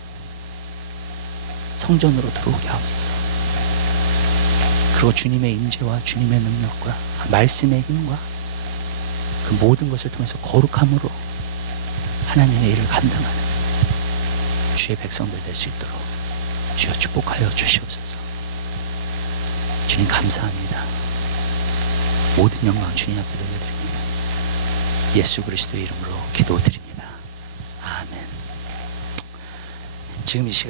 성전으로 들어오게 하옵소서. 그리고 주님의 임재와 주님의 능력과 말씀의 힘과 그 모든 것을 통해서 거룩함으로 하나님의 일을 감당하는 주의 백성들 될 수 있도록 주여 축복하여 주시옵소서. 주님 감사합니다. 모든 영광 주님 앞에 돌려드립니다. 예수 그리스도의 이름으로 기도드립니다. 아멘. 지금 이 시간